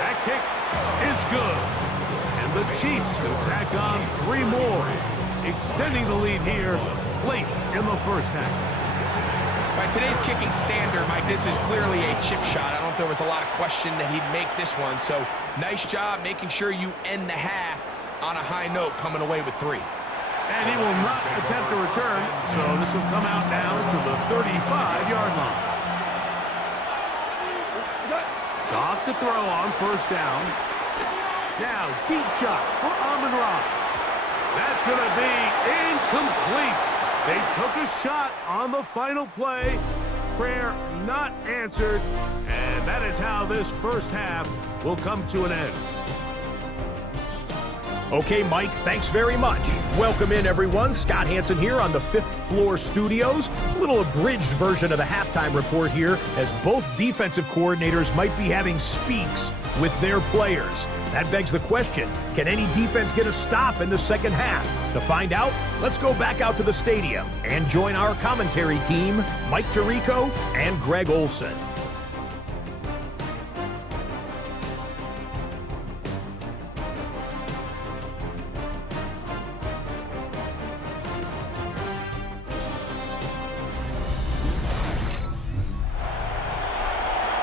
That kick is good. And the Chiefs will tack on 3 more, extending the lead here late in the first half. By today's kicking standard, Mike, this is clearly a chip shot. I don't know if there was a lot of question that he'd make this one. So nice job making sure you end the half on a high note, coming away with 3. And he will not attempt a return, so this will come out now to the 35-yard line. Goff to throw on first down. Now, deep shot for Amon-Ra. That's going to be incomplete. They took a shot on the final play. Prayer not answered. And that is how this first half will come to an end. Okay, Mike, thanks very much. Welcome in, everyone. Scott Hansen here on the 5th Floor Studios. A little abridged version of the halftime report here, as both defensive coordinators might be having speaks with their players. That begs the question, can any defense get a stop in the second half? To find out, let's go back out to the stadium and join our commentary team, Mike Tirico and Greg Olson.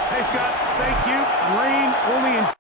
Hey, Scott, thank you. Rain only in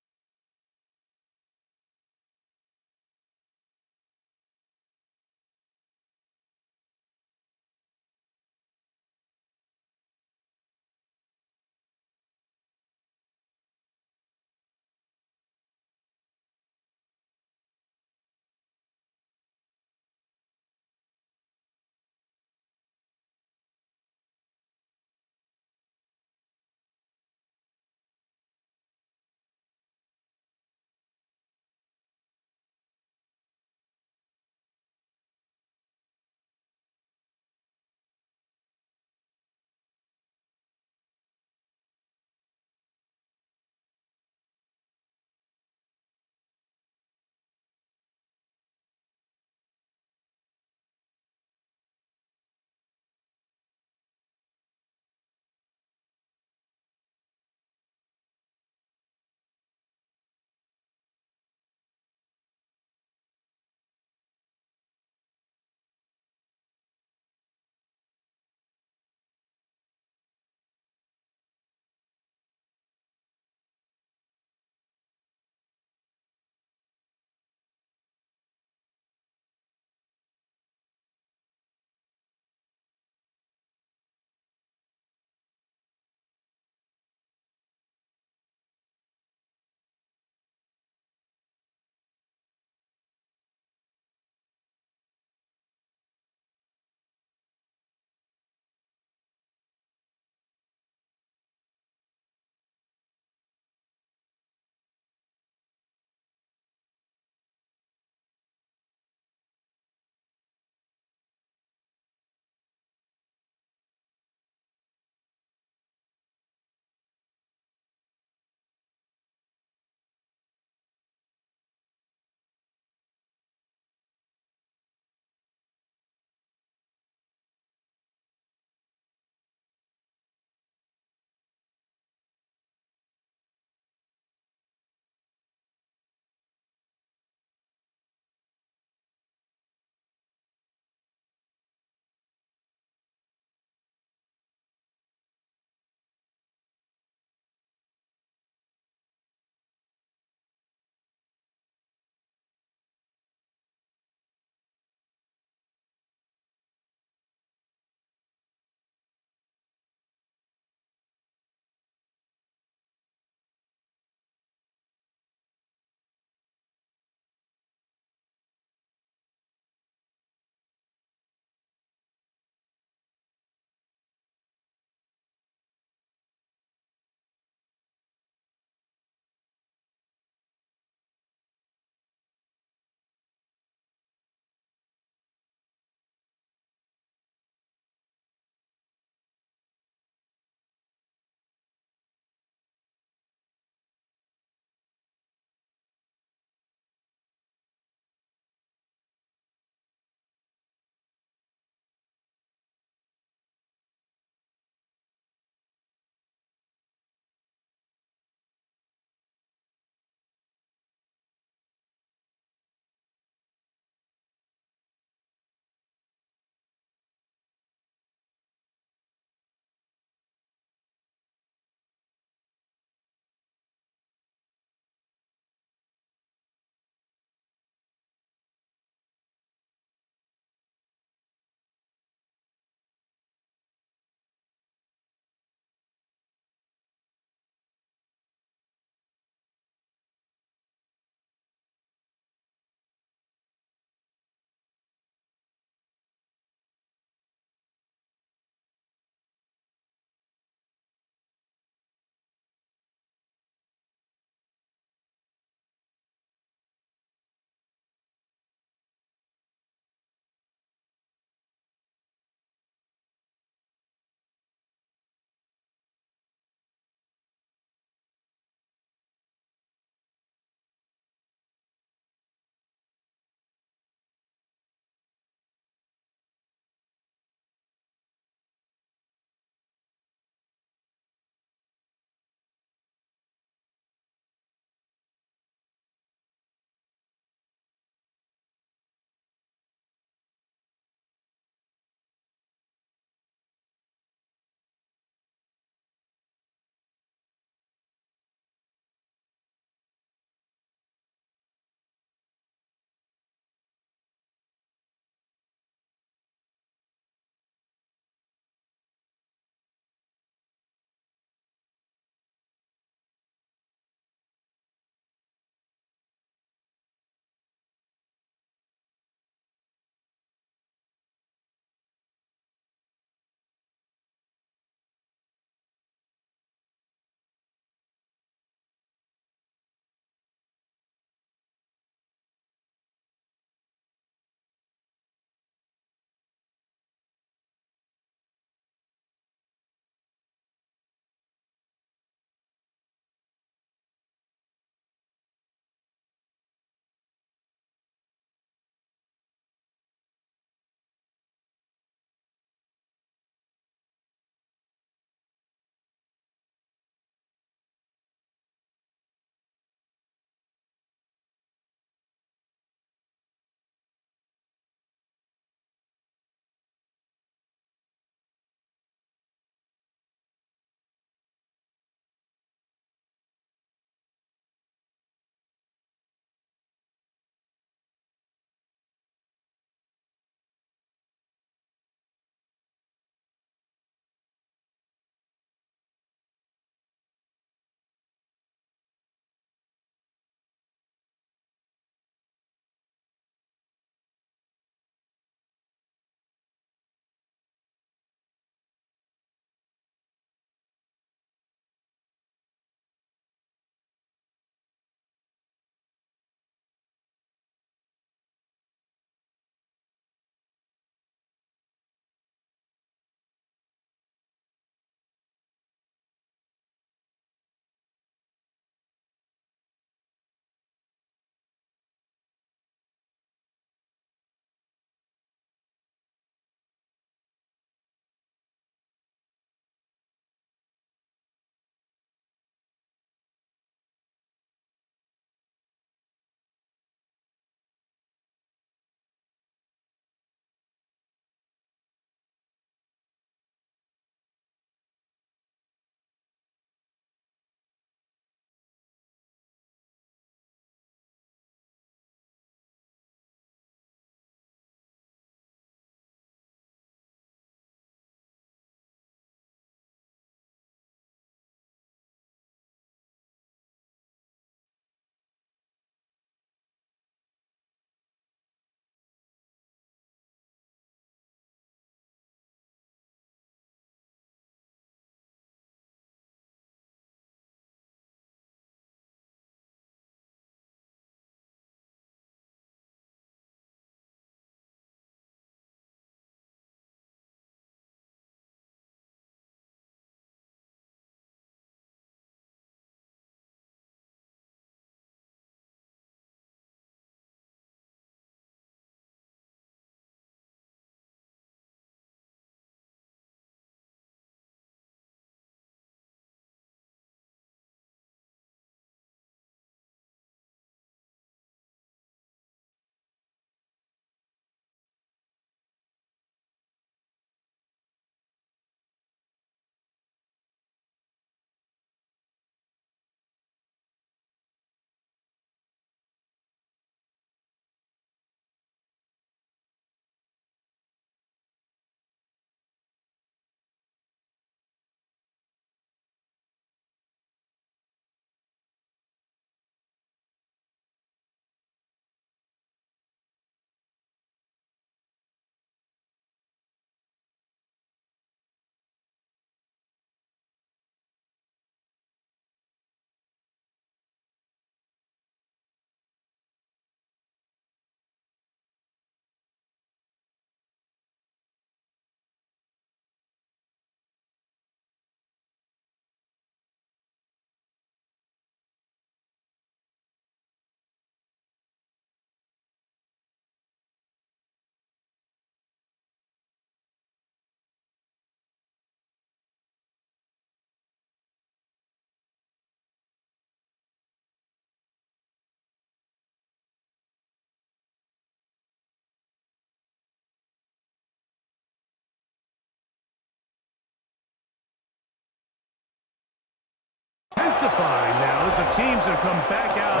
intensifying now as the teams have come back out.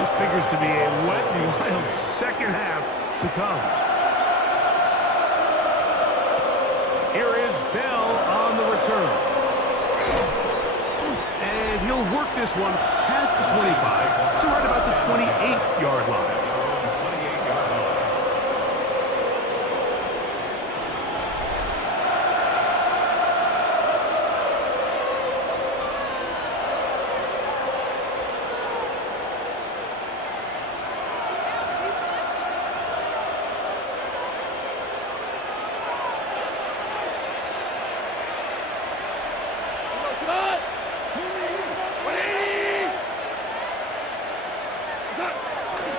This figures to be a wet and wild second half to come. Here is Bell on the return. And he'll work this one past the 25 to right about the 28-yard line.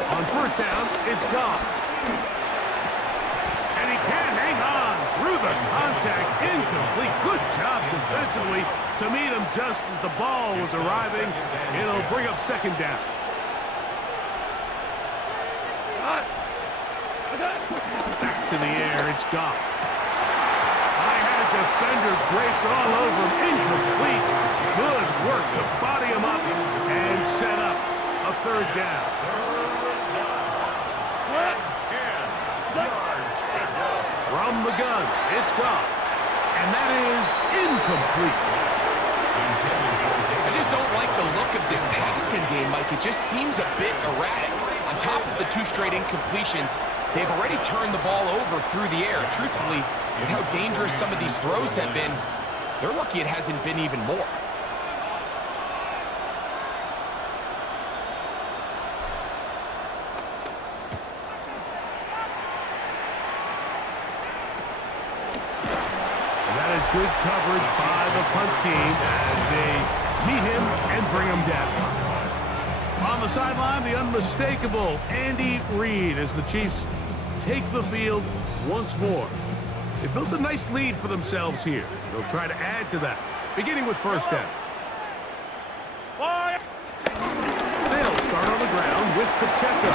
On first down, it's gone. And he can't hang on through the contact. Incomplete. Good job defensively to meet him just as the ball was arriving. It'll bring up second down. Back to the air, it's gone. I had a defender draped all over him. Incomplete. Good work to body him up and set up a third down. From the gun, it's gone. And that is incomplete. I just don't like the look of this passing game, Mike. It just seems a bit erratic. On top of the 2 straight incompletions, they've already turned the ball over through the air. Truthfully, with how dangerous some of these throws have been, they're lucky it hasn't been even more. Good coverage by the punt team as they meet him and bring him down. On the sideline, the unmistakable Andy Reid as the Chiefs take the field once more. They built a nice lead for themselves here. They'll try to add to that, beginning with first down. They'll start on the ground with Pacheco.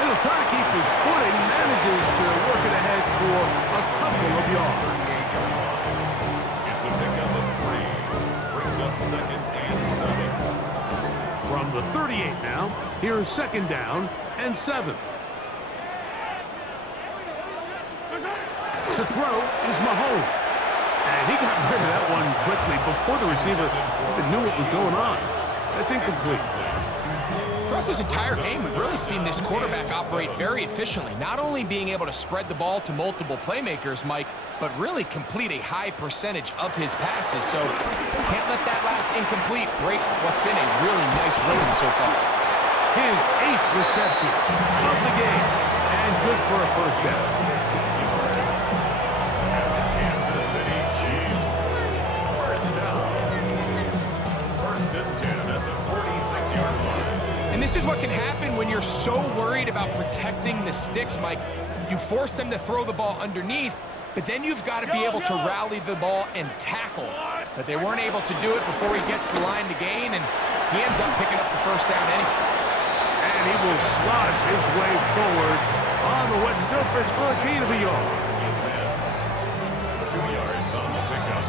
He'll try to keep his footing, manages to work it ahead for a couple of yards. Second and 7. From the 38 now, here's second down and 7. To throw is Mahomes. And he got rid of that one quickly before the receiver even knew what was going on. That's incomplete. Throughout this entire game, we've really seen this quarterback operate very efficiently, not only being able to spread the ball to multiple playmakers, Mike, but really complete a high percentage of his passes. So can't let that last incomplete break what's been a really nice rhythm so far. His 8th reception of the game, and good for a first down. Kansas City Chiefs. First down. First and 10 at the 46-yard line. And this is what can happen when you're so worried about protecting the sticks, Mike. You force them to throw the ball underneath, but then you've got to be able to rally the ball and tackle. But they weren't able to do it before he gets the line to gain, and he ends up picking up the first down anyway. And he will slosh his way forward on the wet surface for a gain of a yard. 2 yards on the pickup.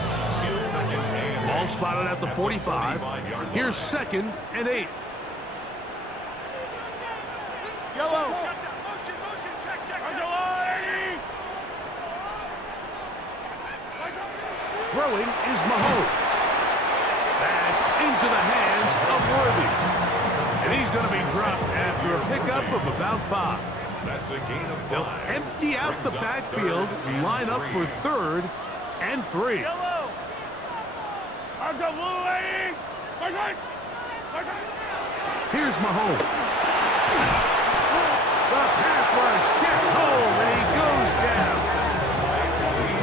It's second and Ball spotted at the 45. Here's second and 8. Yellow. Throwing is Mahomes. That's into the hands of Worthy. And he's going to be dropped after a pickup of about 5. That's a gain of 5. They'll empty out the backfield, line up for third and 3. Yellow. I've got blue lane. Here's Mahomes. The pass rush gets home, and he goes down.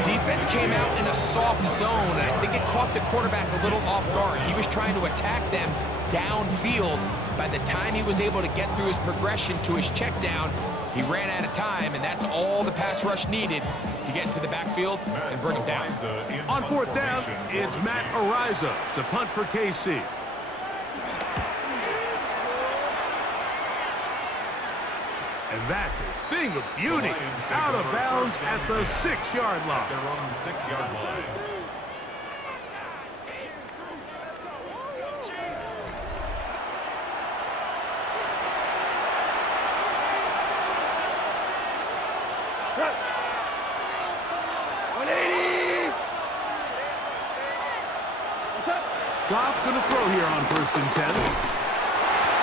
Defense came out in a soft zone, and I think it caught the quarterback a little off guard. He was trying to attack them downfield. By the time he was able to get through his progression to his check down, he ran out of time, and that's all the pass rush needed to get into the backfield and bring him down. On fourth down, it's Matt Ariza to punt for KC. And that's a thing of beauty. Out of bounds at the 6-yard line. Their own 6-yard line. Goff going to throw here on 1st and 10.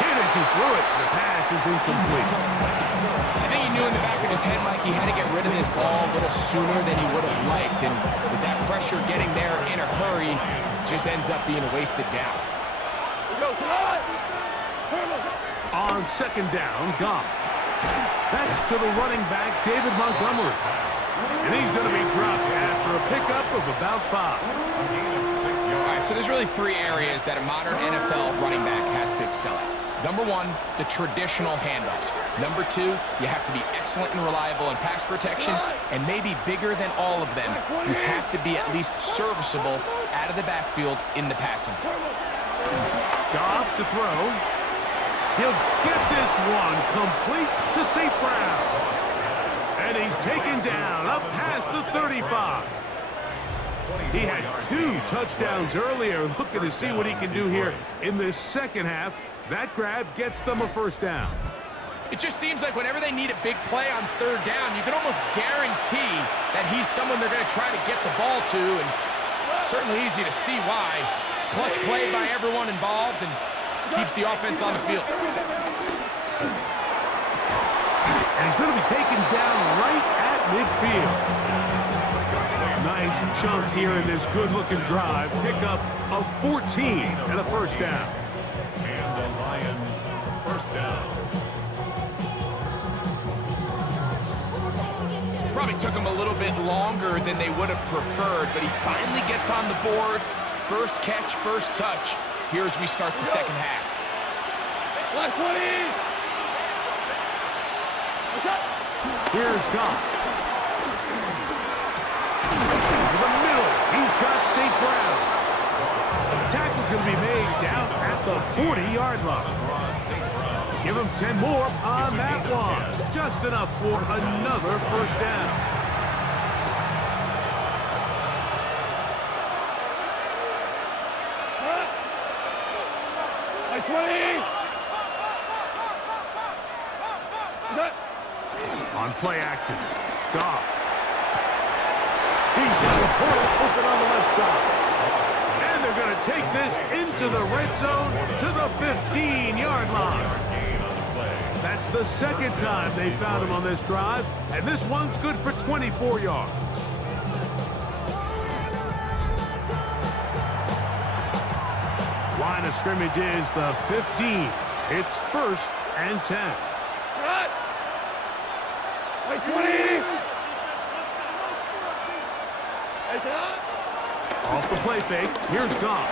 Hit as he threw it. The pass is incomplete. I think he knew in the back of his head, Mike, he had to get rid of this ball a little sooner than he would have liked. And with that pressure getting there in a hurry, just ends up being a wasted down. On 2nd down, Goff. That's to the running back, David Montgomery. And he's going to be dropped after a pickup of about 5. All right, so there's really 3 areas that a modern NFL running back has to excel at. Number 1, the traditional handoffs. Number 2, you have to be excellent and reliable in pass protection, and maybe bigger than all of them, you have to be at least serviceable out of the backfield in the passing game. Goff to throw. He'll get this one complete to St. Brown. And he's taken down up past the 35. He had 2 touchdowns earlier. Looking to see what he can do here in this second half. That grab gets them a 1st down. It just seems like whenever they need a big play on 3rd down, you can almost guarantee that he's someone they're going to try to get the ball to, and certainly easy to see why. Clutch play by everyone involved and keeps the offense on the field. And he's going to be taken down right at midfield. Nice chunk here in this good-looking drive. Pick up of 14 and a 1st down. And the Lions, 1st down. Probably took him a little bit longer than they would have preferred, but he finally gets on the board. 1st catch, 1st touch. Here as we start the second half. Here's Goff. Over the middle, he's got St. Brown. The tackle's going to be made down at the 40-yard line. Give him 10 more on that one. Just enough for another 1st down. On play action, Goff. He's got the portal open on the left side. And they're going to take this into the red zone to the 15-yard line. That's the 2nd time they found him on this drive, and this one's good for 24 yards. Line of scrimmage is the 15. It's 1st and 10. Off the play fake, here's Goff.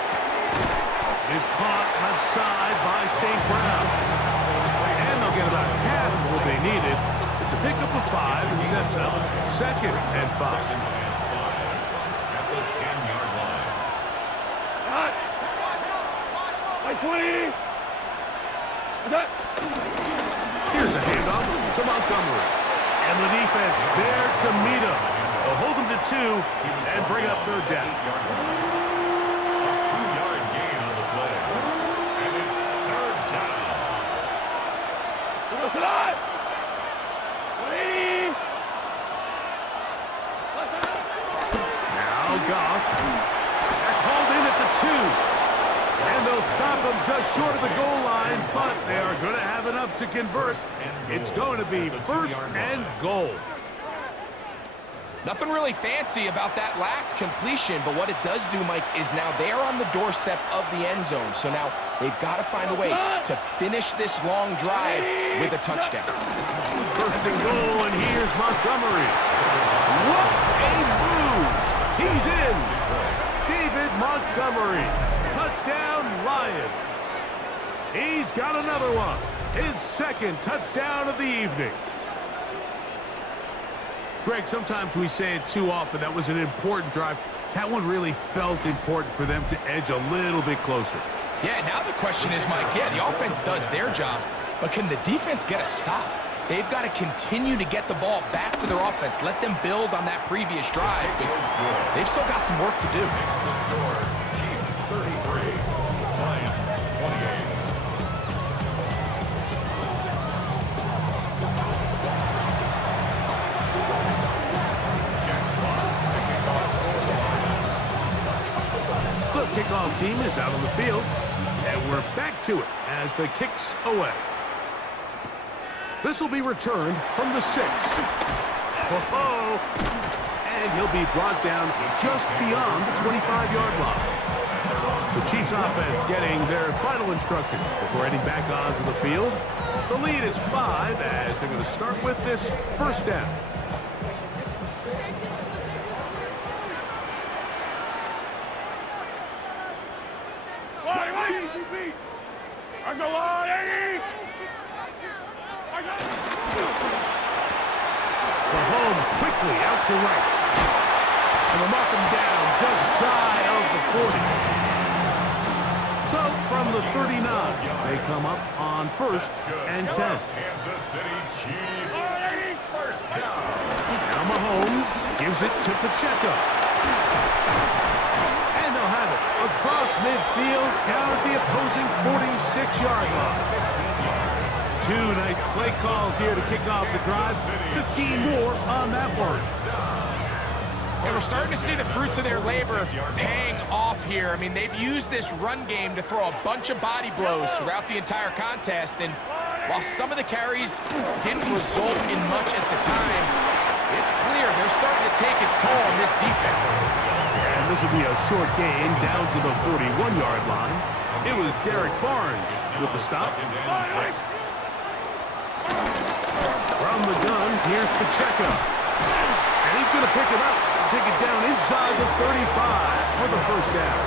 Is caught left side by St. Brown. And they'll get about half of what they needed. It's a pickup of 5 and sets up 2nd and 5. At the 10-yard line. Here's a handoff to Montgomery. And the defense there to meet him. They'll hold him to 2 and bring up 3rd down. A 2-yard gain on the play. And it's 3rd down. Now Goff. That's hauled in at the 2. And they'll stop him just short of the goal line, but they are going to have enough to convert. It's going to be 1st and goal. Nothing really fancy about that last completion, but what it does do, Mike, is now they're on the doorstep of the end zone. So now they've got to find a way to finish this long drive with a touchdown. 1st and goal, and here's Montgomery. What a move! He's in. David Montgomery. Touchdown, Lions. He's got another one. His 2nd touchdown of the evening. Greg, sometimes we say it too often. That was an important drive. That one really felt important for them to edge a little bit closer. Yeah, now the question is, Mike, the offense does their job, but can the defense get a stop? They've got to continue to get the ball back to their offense. Let them build on that previous drive because they've still got some work to do. Makes the score. Chiefs 33, Lions 28. kickoff team is out on the field, and we're back to it as the kick's away. This will be returned from the 6. Whoa! And he'll be brought down just beyond the 25-yard line. The Chiefs offense getting their final instructions before heading back onto the field. The lead is 5 as they're going to start with this first down. Mahomes quickly out to Rice. And they'll mark him down just shy of the 40. So from the 39, they come up on 1st and 10. Kansas City Chiefs. First down. Now Mahomes gives it to Pacheco. And they'll have it across midfield down at the opposing 46-yard line. 2 nice play calls here to kick off the drive. 15 more on that one. And we're starting to see the fruits of their labor paying off here. I mean, they've used this run game to throw a bunch of body blows throughout the entire contest. And while some of the carries didn't result in much at the time, it's clear they're starting to take its toll on this defense. And this will be a short gain down to the 41-yard line. It was Derek Barnes with the stop. From the gun, here's Pacheco. And he's going to pick it up, take it down inside the 35 for the first down.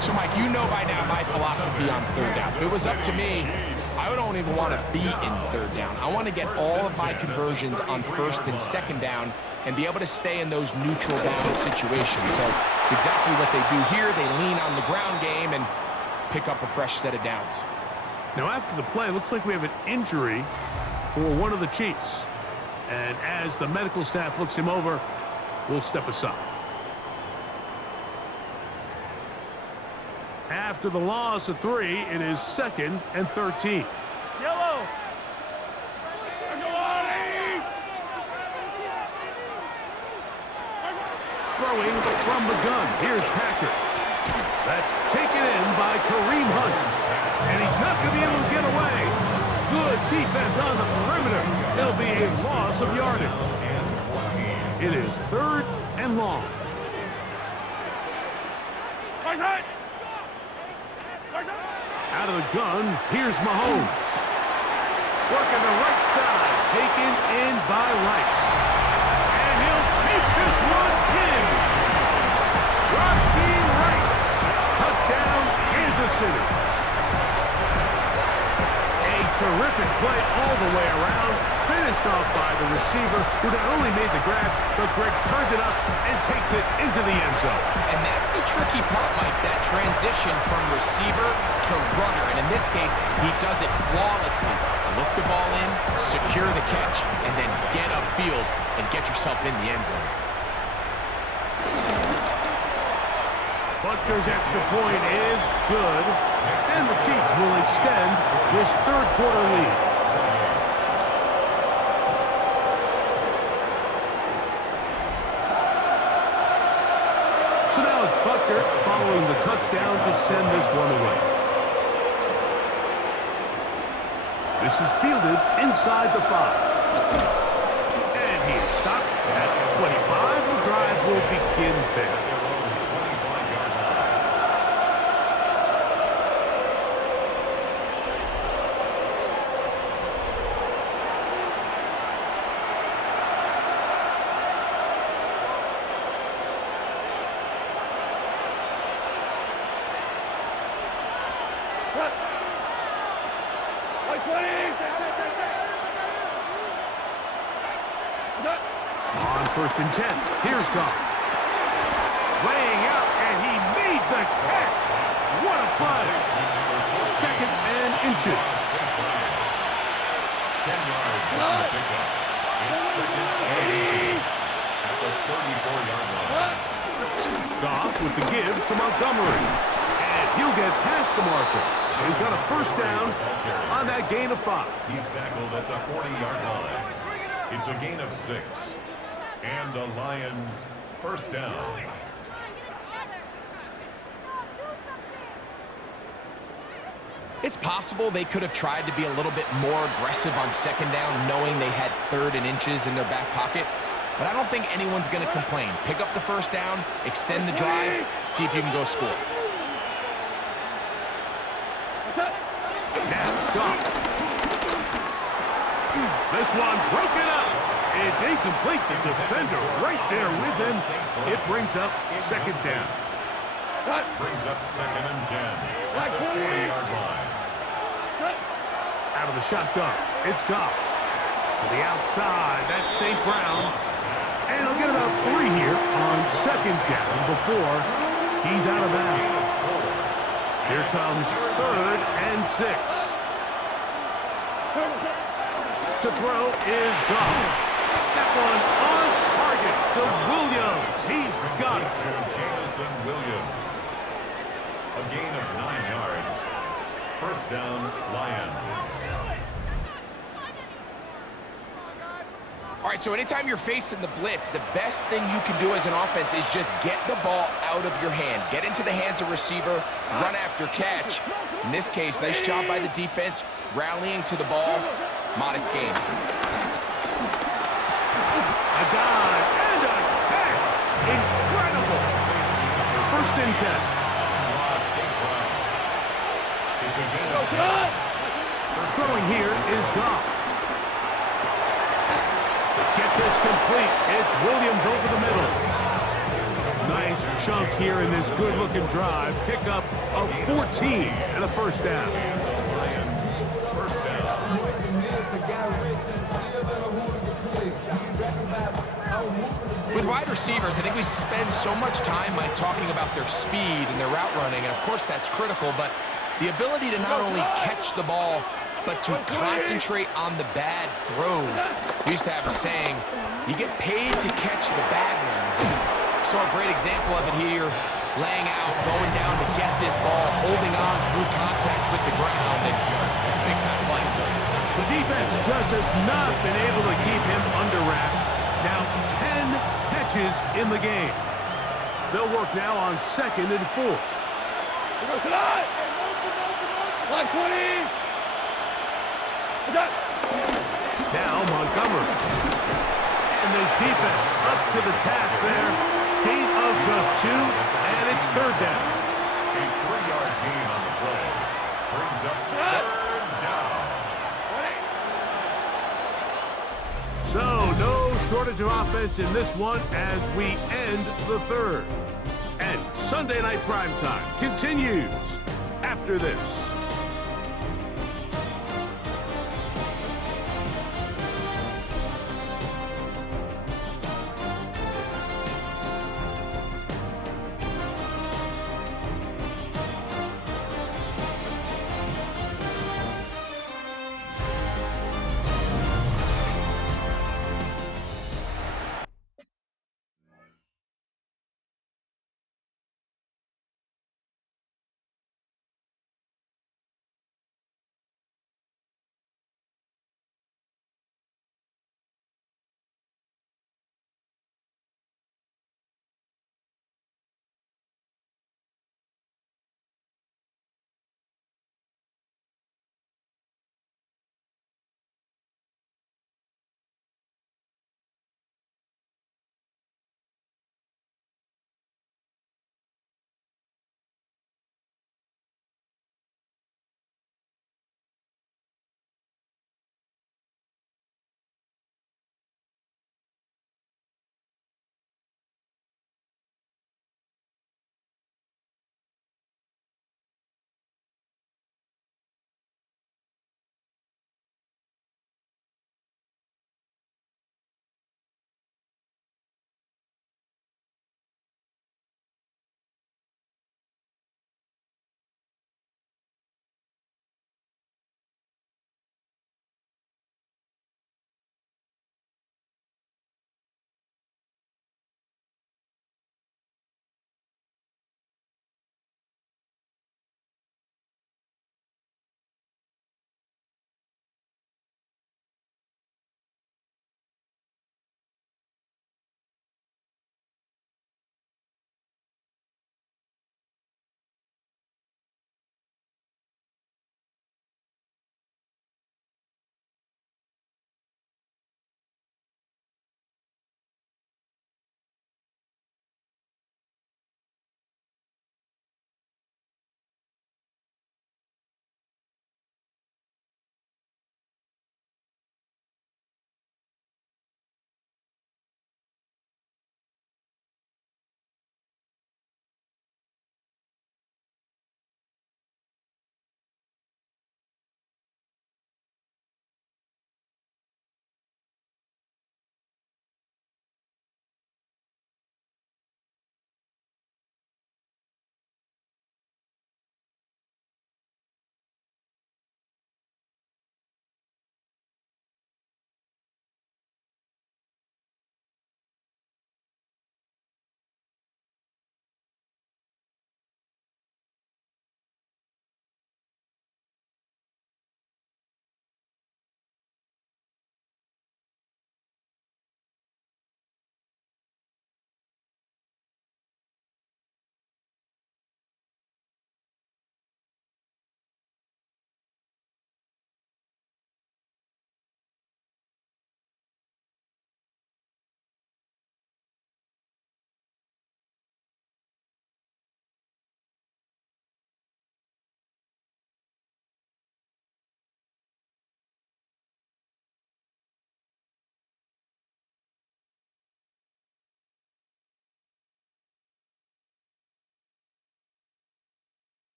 So, Mike, you know by now my philosophy on third down. If it was up to me, I don't even want to be in third down. I want to get all of my conversions on first and second down and be able to stay in those neutral down situations. So it's exactly what they do here. They lean on the ground game and pick up a fresh set of downs. Now, after the play, it looks like we have an injury for one of the Chiefs. And as the medical staff looks him over, we'll step aside. After the loss of 3, it is 2nd and 13. Yellow. Throwing from the gun. Here's Patrick. That's taken in by Kareem Hunt. And he's not going to be able to get away. Good defense on the perimeter. There'll be a loss of yardage. It is 3rd and long. Out of the gun, here's Mahomes. Working the right side, taken in by Rice. And he'll take this one in. Rashee Rice. Touchdown, Kansas City. Terrific play all the way around, finished off by the receiver, who not only made the grab, but Greg turned it up and takes it into the end zone. And that's the tricky part, Mike, that transition from receiver to runner. And in this case, he does it flawlessly. Look the ball in, secure the catch, and then get upfield and get yourself in the end zone. Butker's extra point is good, and the Chiefs will extend this third-quarter lead. So now it's Butker following the touchdown to send this one away. This is fielded inside the 5. And he is stopped at 25. The drive will begin there. On 1st and 10, here's Goff. Laying out, and he made the catch. What a play. 2nd and inches. 10 yards on the pickup. It's 2nd and inches at the 34-yard line. Goff with the give to Montgomery. And he'll get past the marker. So he's got a first down on that gain of 5. He's tackled at the 40-yard line. It's a gain of 6. And the Lions first down. It's possible they could have tried to be a little bit more aggressive on second down, knowing they had 3rd and inches in their back pocket. But I don't think anyone's going to complain. Pick up the first down, extend the drive, see if you can go score. Now, Goff. This one broken up. It's incomplete. The defender right there with him. It brings up second down. Brings up 2nd and 10 at the 40-yard line. Out of the shotgun, it's Goff. To the outside, that's St. Brown. And he'll get about 3 here on second down before he's out of bounds. Here comes 3rd and 6. To throw is Goff. That one on target to Williams. He's got it. To Jameson Williams. A gain of 9 yards. First down, Lions. All right, so anytime you're facing the blitz, the best thing you can do as an offense is just get the ball out of your hand. Get into the hands of receiver, run after catch. In this case, nice job by the defense, rallying to the ball. Modest gain. A dive and a catch. Incredible. First and 10. It's a gain of 10. Throwing here is Goff. Get this complete. It's Williams over the middle. Nice chunk here in this good-looking drive. Pickup of 14 and a first down. First down. With wide receivers, I think we spend so much time, Mike, talking about their speed and their route running, and of course that's critical, but the ability to not only catch the ball, but to concentrate on the bad throws. We used to have a saying, you get paid to catch the bad ones. And so a great example of it here, laying out, going down to get this ball, holding on through contact with the ground, and it's a big-time play. The defense just has not been able to keep him under wraps. Now 10 catches in the game. They'll work now on 2nd and 4. Like 20. Now Montgomery. And this defense up to the task there. Gain of just 2, and it's 3rd down. A 3-yard gain on the play. Brings up 3rd down. So no shortage of offense in this one as we end the 3rd. And Sunday Night Primetime continues after this.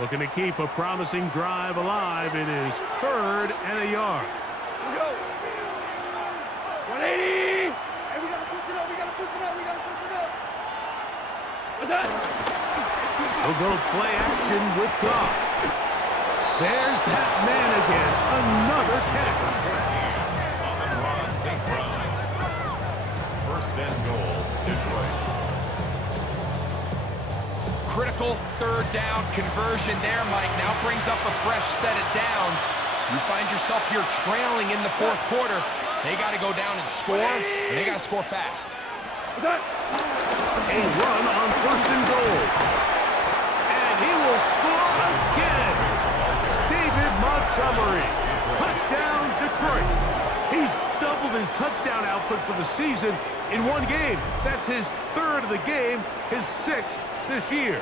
Looking to keep a promising drive alive. It is 3rd and a yard. Here we go. 180. Hey, we got to push it up. We got to push it up. We got to push it up. What's that? He'll go play action with Goff. There's that man again. Another catch. St. Brown. 1st and goal, Detroit. Critical 3rd down conversion there, Mike. Now brings up a fresh set of downs. You find yourself here trailing in the 4th quarter. They got to go down and score, and they got to score fast. A run on 1st and goal. And he will score again. David Montgomery. Touchdown, Detroit. He's doubled his touchdown output for the season in one game. That's his 3rd of the game, his 6th this year.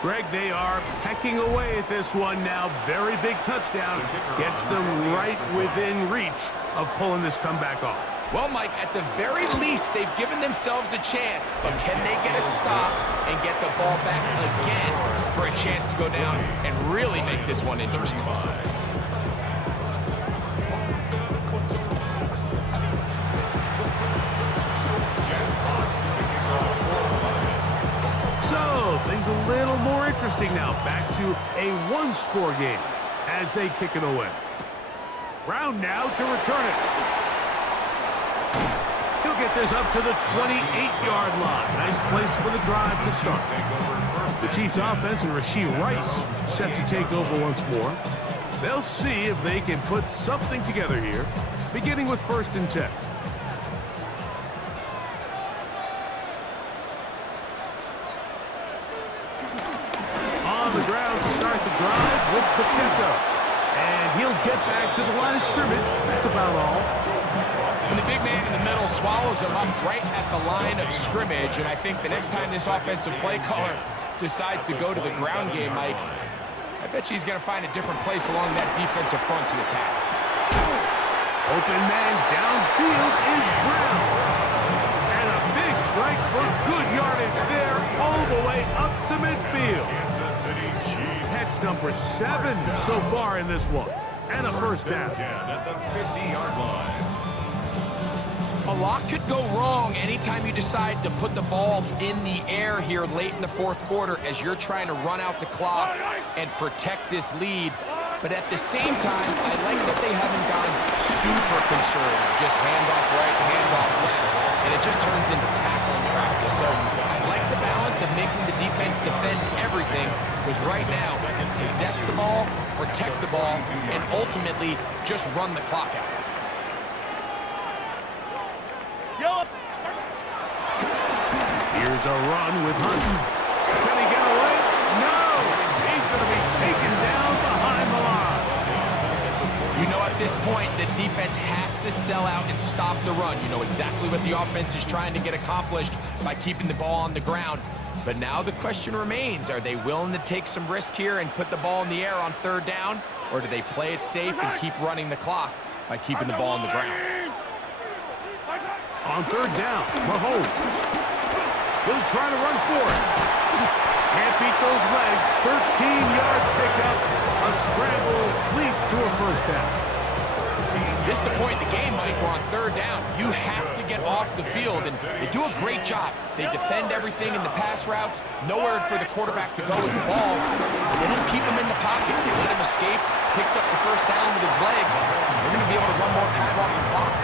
Greg, they are pecking away at this one now. Very big touchdown. Gets them right within reach of pulling this comeback off. Well, Mike, at the very least, they've given themselves a chance, but can they get a stop and get the ball back again for a chance to go down and really make this one interesting? So, things a little more interesting now. Back to a one-score game as they kick it away. Brown now to return it. He'll get this up to the 28-yard line. Nice place for the drive to start. The Chiefs offense and Rashee Rice set to take over once more. They'll see if they can put something together here, beginning with 1st and 10. On the ground to start the drive with Pacheco. And he'll get back to the line of scrimmage. That's about all. And the big man in the middle swallows him up right at the line of scrimmage. And I think the next time this offensive play caller decides to go to the ground game, Mike, I bet you he's going to find a different place along that defensive front to attack. Open man downfield is Brown. And a big strike for good yardage there all the way up to midfield. Kansas City Chiefs. Catch number 7 so far in this one. And a 1st down. 10 at the 50-yard line. A lot could go wrong anytime you decide to put the ball in the air here late in the 4th quarter as you're trying to run out the clock and protect this lead. But at the same time, I like that they haven't gone super conservative. Just handoff right, handoff left. And it just turns into tackling practice. So I like the balance of making the defense defend everything, because right now, possess the ball, protect the ball, and ultimately just run the clock out. Here's a run with Hunt. Can he get away? No! He's going to be taken down behind the line. You know, at this point, the defense has to sell out and stop the run. You know exactly what the offense is trying to get accomplished by keeping the ball on the ground. But now the question remains, are they willing to take some risk here and put the ball in the air on 3rd down? Or do they play it safe and keep running the clock by keeping the ball on the ground? On 3rd down, Mahomes. He'll try to run for it. Can't beat those legs. 13-yard pickup. A scramble leads to a 1st down. This is the point in the game, Mike. We're on 3rd down. You have to get off the field, and they do a great job. They defend everything in the pass routes. Nowhere for the quarterback to go with the ball. They don't keep him in the pocket. They let him escape, picks up the 1st down with his legs. They're going to be able to run more time off the clock.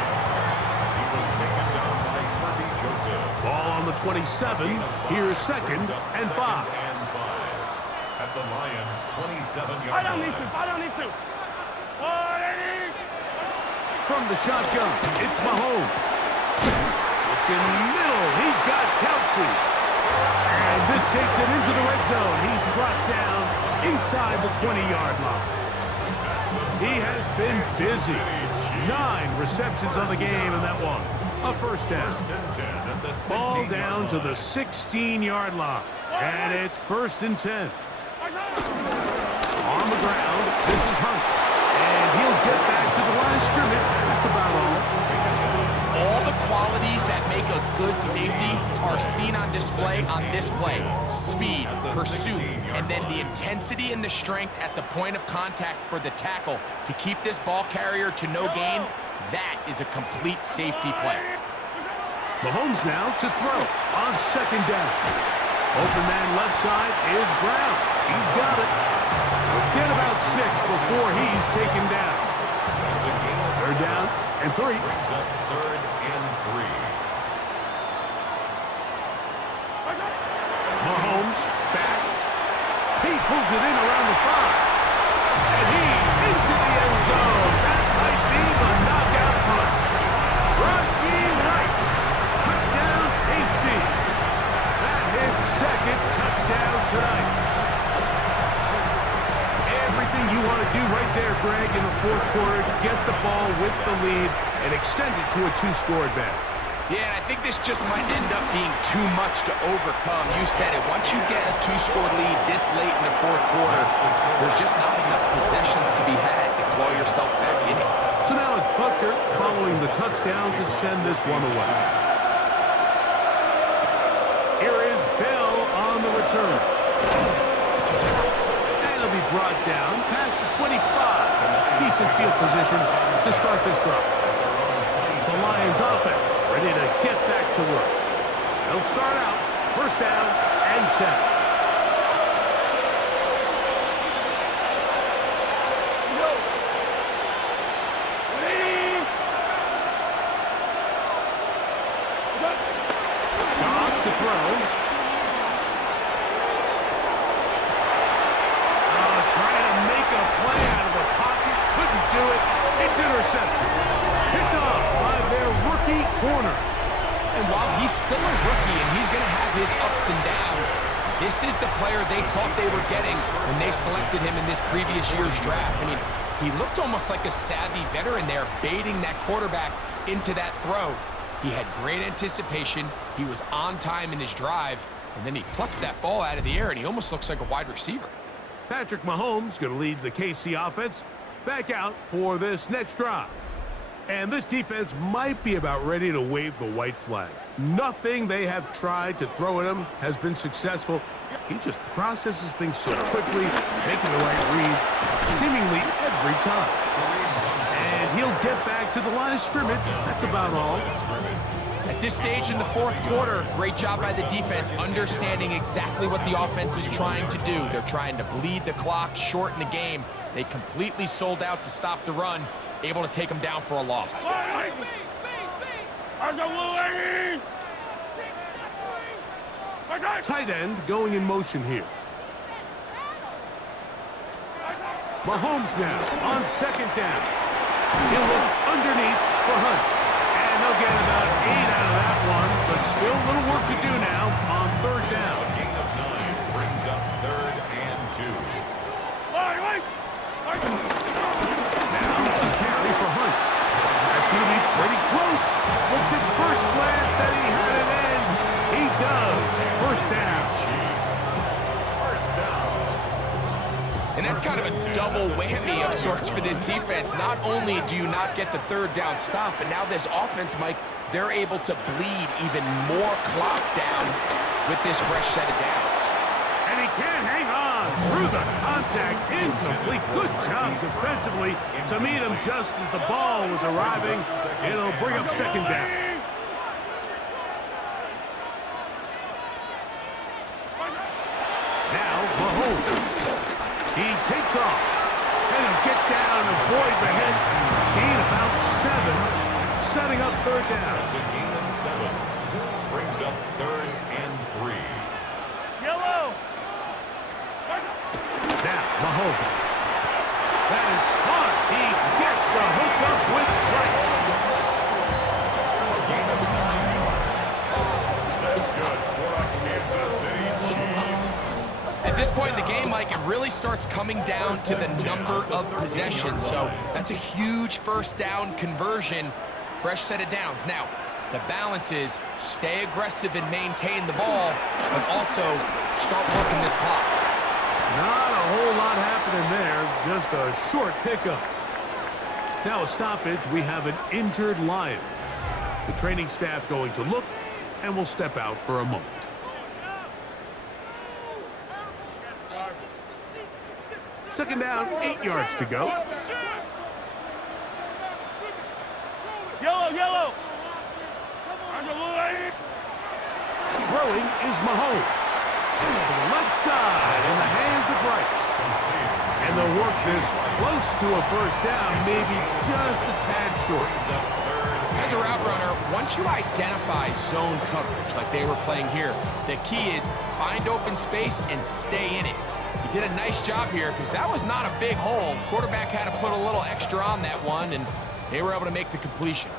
Ball on the 27. Here's 2nd and 5. At the Lions' 27-yard Fight on line. these two. Fight on these two. 180. From the shotgun, it's Mahomes. Looking middle, he's got Kelsey. And this takes it into the red zone. He's brought down inside the 20-yard line. He has been busy. 9 receptions on the game in that one. A 1st down. Ball down to the 16-yard line. And it's 1st and 10. On the ground, this is Hunt. And he'll get back to the line of scrimmage. That's about all. All the qualities that make a good safety are seen on display on this play. Speed, pursuit, and then the intensity and the strength at the point of contact for the tackle to keep this ball carrier to no gain. That is a complete safety play. Mahomes now to throw on second down. Open man left side is Brown. He's got it. Get about 6 before he's taken down. Third down and 3. Brings up third and 3. Mahomes back. He pulls it in around the 5. And he's into the end zone. That might be the knockout punch. Rashee Rice. Touchdown, KC. That's his second touchdown tonight. Everything you want to do right there, Greg, in the fourth quarter, get the ball with the lead and extend it to a 2-score advantage. Yeah, I think this just might end up being too much to overcome. You said it. Once you get a 2-score lead this late in the fourth quarter, there's just not enough possessions to be had to claw yourself back in it. So now it's Butker following the touchdown to send this one away. Here is Bell on the return. And he'll be brought down past the 25. Decent field position to start this drive. The Lions offense ready to get back to work. They'll start out first down and 10. Picked off by their rookie corner. And while he's still a rookie and he's going to have his ups and downs, this is the player they thought they were getting when they selected him in this previous year's draft. I mean, he looked almost like a savvy veteran there, baiting that quarterback into that throw. He had great anticipation. He was on time in his drive, and then he plucks that ball out of the air, and he almost looks like a wide receiver. Patrick Mahomes going to lead the KC offense back out for this next drive. And this defense might be about ready to wave the white flag. Nothing they have tried to throw at him has been successful. He just processes things so quickly, making the right read seemingly every time. And he'll get back to the line of scrimmage. That's about all. At this stage in the fourth quarter, great job by the defense, understanding exactly what the offense is trying to do. They're trying to bleed the clock, shorten the game. They completely sold out to stop the run, able to take them down for a loss. Tight end going in motion here. Mahomes now on second down. He'll look underneath for Hunt. And they'll get about 8 out of that one, but still a little work to do now on third down. A gain of 9 brings up third and 2. Now a carry for Hunt. That's going to be pretty close. Looked at first glance that he had it in. He does. First down. First down. And that's kind of a double whammy of sorts for this defense. Not only do you not get the third down stop, but now this offense, Mike, they're able to bleed even more clock down with this fresh set of downs. And he can't hang on through the contact. Incomplete. Good job defensively to meet him just as the ball was arriving. It'll bring up second down. Now Mahomes. He takes off. And he'll get down and avoid the hit. Gain about 7. Setting up third down. It's a gain of 7. Brings up third and 3. Yellow. Now Mahomes. That is hard. He gets the hook up with Rice. Gain of 9. That's good for a Kansas City Chiefs. At this point in the game, Mike, it really starts coming down to the number of possessions. So that's a huge first down conversion. Fresh set of downs. Now, the balance is stay aggressive and maintain the ball, but also start working this clock. Not a whole lot happening there. Just a short pickup. Now a stoppage. We have an injured Lion. The training staff going to look and will step out for a moment. Second down, 8 yards to go. Yellow! Throwing is Mahomes. To the left side in the hands of Rice. And they'll work this close to a first down, maybe just a tad short. As a route runner, once you identify zone coverage like they were playing here, the key is find open space and stay in it. He did a nice job here because that was not a big hole. Quarterback had to put a little extra on that one, and they were able to make the completion.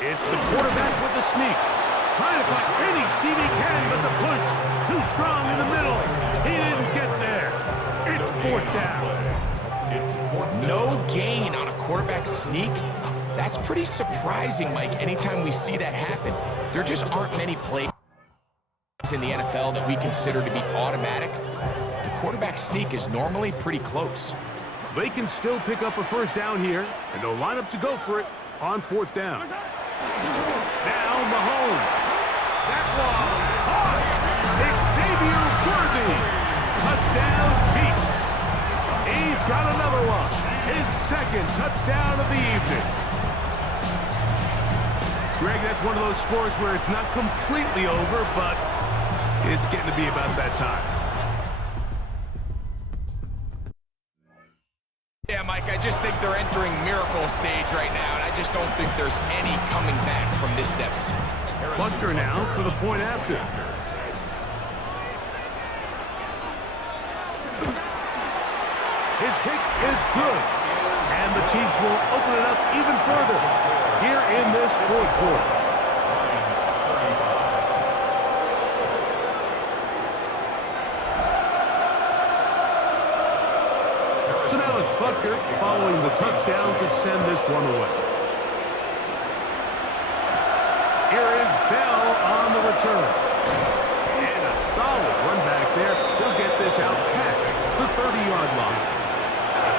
It's the quarterback with the sneak. Trying to find any seam he can, but the push too strong in the middle. He didn't get there. It's fourth down. No gain on a quarterback sneak. That's pretty surprising, Mike, anytime we see that happen. There just aren't many plays in the NFL that we consider to be automatic. The quarterback sneak is normally pretty close. They can still pick up a first down here, and they'll line up to go for it on fourth down. Now Mahomes. That one hard. Xavier Worthy. Touchdown Chiefs. He's got another one. His second touchdown of the evening. Greg, that's one of those scores where it's not completely over, but it's getting to be about that time. Yeah, Mike, I just think they're entering miracle stage right now, and I just don't think there's any coming back from this deficit. Butker now for the point after. His kick is good. And the Chiefs will open it up even further here in this fourth quarter. So now it's Butker following the touchdown to send this one away. Here is Bell on the return. And a solid run back there. He'll get this out past the 30-yard line.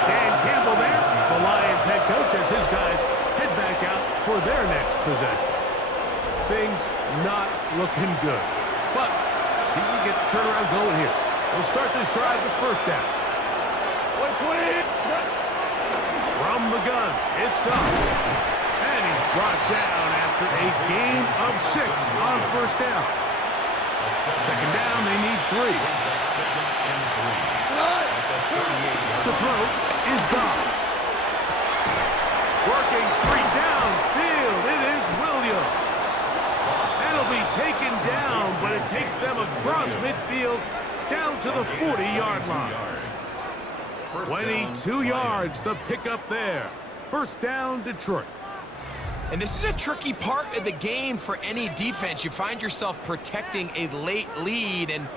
Dan Campbell there, the Lions head coach, as his guys head back out for their next possession. Things not looking good. But see if we can get the turnaround going here. We'll start this drive with first down. From the gun, it's gone. And he's brought down after a gain of 6 on first down. Second down, they need 3. To throw is gone. Working 3 downfield, it is Williams. That'll be taken down, but it takes them across midfield down to the 40-yard line. 22 yards, the pickup there. First down, Detroit. And this is a tricky part of the game for any defense. You find yourself protecting a late lead, and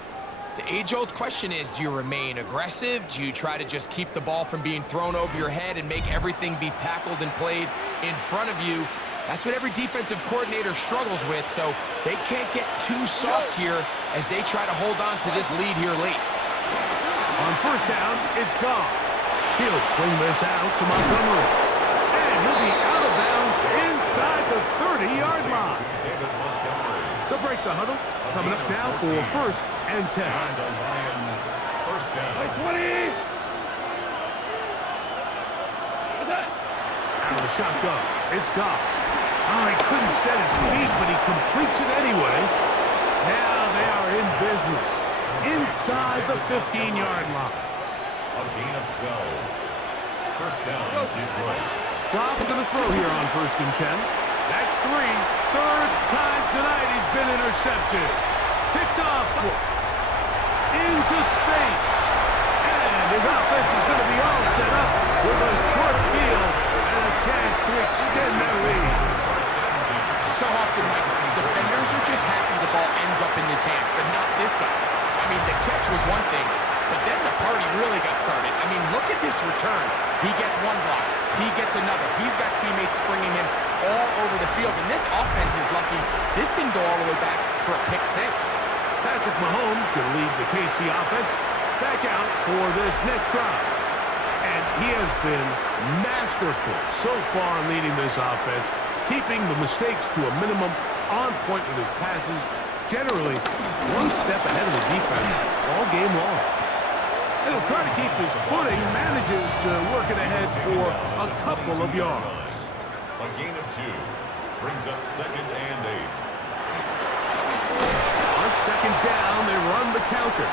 the age-old question is, do you remain aggressive? Do you try to just keep the ball from being thrown over your head and make everything be tackled and played in front of you? That's what every defensive coordinator struggles with, so they can't get too soft here as they try to hold on to this lead here late. On first down, it's gone. He'll swing this out to Montgomery. And he'll be out of bounds inside the 30-yard line. They'll break the huddle. Coming up now for first and 10. First down. 20! Out of the shotgun. It's gone. Oh, he couldn't set his feet, but he completes it anyway. Now they are in business. Inside the 15-yard line. A gain of 12. First down, Detroit. Goff's going to throw here on first and 10. That's 3. Third time tonight he's been intercepted. Picked off. Into space. And his offense is going to be all set up with a short field and a chance to extend their lead. So often, Mike, defenders are just happy the ball ends up in his hands, but not this guy. I mean, the catch was one thing, but then the party really got started. I mean, look at this return. He gets one block. He gets another. He's got teammates springing him all over the field, and this offense is lucky. This didn't go all the way back for a pick 6. Patrick Mahomes going to lead the KC offense back out for this next drive. And he has been masterful so far leading this offense, keeping the mistakes to a minimum, on point with his passes, generally one step ahead of the defense all game long. And he'll try to keep his footing, manages to work it ahead for a couple of yards. A gain of 2 brings up 2nd and 8. On 2nd down, they run the counter.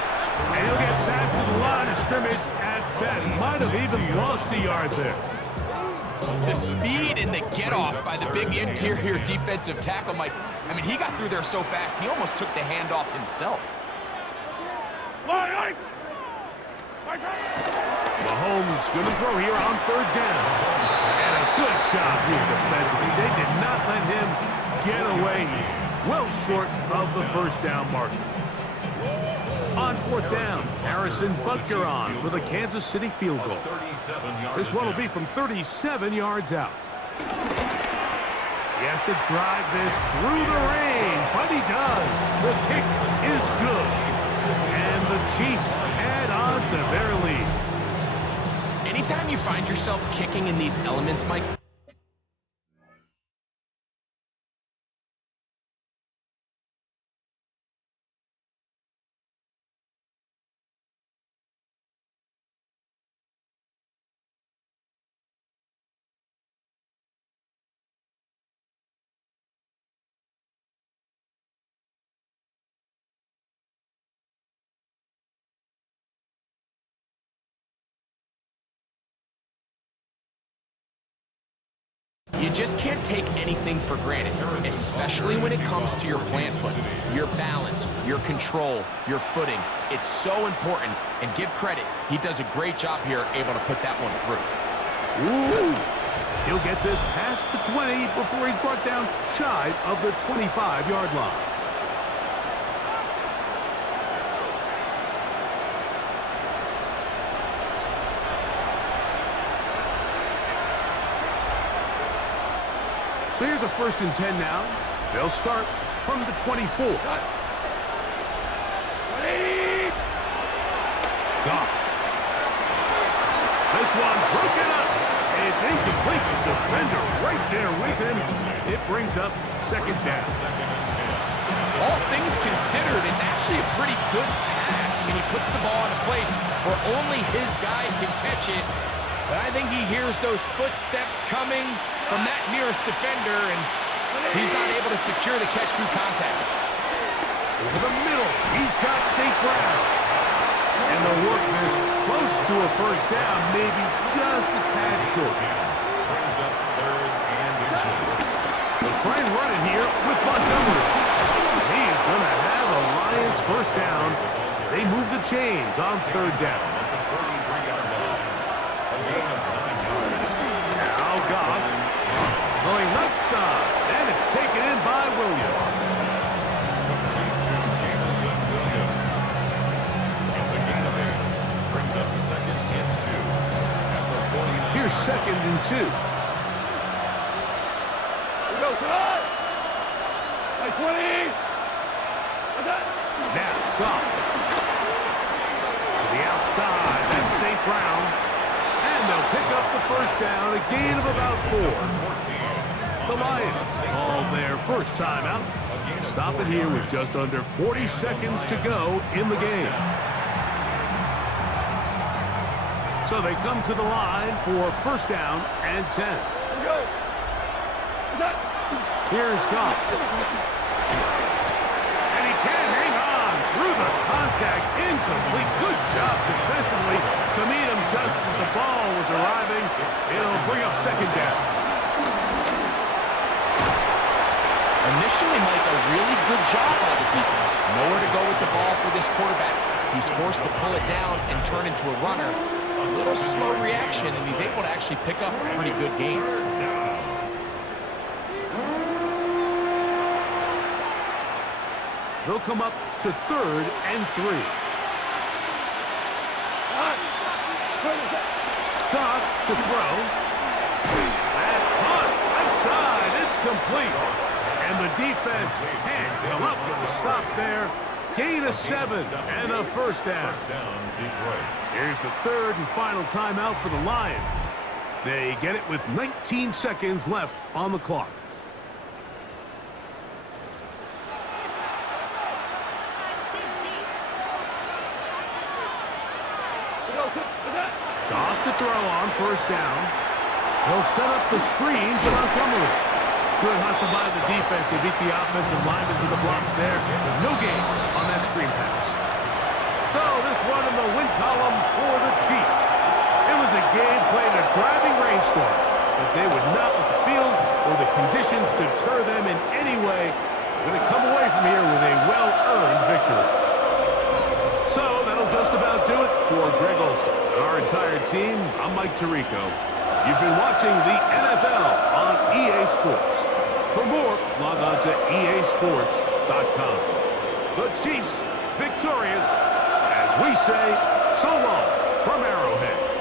And he'll get back to the line of scrimmage at best. Might have even lost a yard there. The speed and the get-off by the big interior defensive tackle, Mike. I mean, he got through there so fast, he almost took the handoff himself. Mahomes going to throw here on 3rd down. And a good job here defensively. They did not let him get away. He's well short of the 1st down marker. On 4th down, Harrison Butker on for the Kansas City field goal. This one will be from 37 yards out. He has to drive this through the rain, but he does. The kick is good. And the Chiefs add on to their lead. Anytime you find yourself kicking in these elements, Mike, you just can't take anything for granted, especially when it comes to your plant foot, your balance, your control, your footing. It's so important, and give credit, he does a great job here able to put that one through. Ooh. He'll get this past the 20 before he's brought down shy of the 25-yard line. So here's a 1st and 10 now. They'll start from the 24. Goff. This one broken up. It's incomplete. The defender right there with him. It brings up 2nd down. All things considered, it's actually a pretty good pass. I mean, he puts the ball in a place where only his guy can catch it. But I think he hears those footsteps coming from that nearest defender, and he's not able to secure the catch through contact. Over the middle, he's got St. Brown. And they'll work this close to a 1st down, maybe just a tad short. Brings up 3rd and inches. They'll try and run it here with Montgomery. He is going to have a Lions 1st down as they move the chains on 3rd down. Now Goff going left side, and it's taken in by Williams. It's a gain of 8. Brings up 2nd and 2. At the 49. Here's 2nd and 2. We go, come on! Like 20! Now Goff. To the outside, that's St. Brown. And they'll pick up the 1st down, a gain of about 4. The Lions all their 1st time out. Stop it here with just under 40 seconds to go in the game. So they come to the line for 1st down and 10. Here's Goff. And he can't hang on through the contact. Incomplete. Good job defensively to meet him just as the ball was arriving. It'll bring up 2nd down. Initially, Mike, a really good job by the defense. Nowhere to go with the ball for this quarterback. He's forced to pull it down and turn into a runner. A little slow reaction, and he's able to actually pick up a pretty good game. They'll come up to 3rd and 3. Goff to throw. That's caught. Left side. It's complete. And the defense can't come up with a stop there. gain of 7 and a first down. First down, Detroit. Here's the third and final timeout for the Lions. They get it with 19 seconds left on the clock. Goff to throw on first down. He'll set up the screen for Montgomery. Good hustle by the defense. He beat the offensive lineman to the blocks there. No gain on that screen pass. So this one in the win column for the Chiefs. It was a game played in a driving rainstorm, but they would not let the field or the conditions deter them in any way. They're going to come away from here with a well-earned victory. So that'll just about do it for Greg Olson and our entire team. I'm Mike Tirico. You've been watching the NFL on EA Sports. For more, log on to easports.com. The Chiefs victorious, as we say, so long from Arrowhead.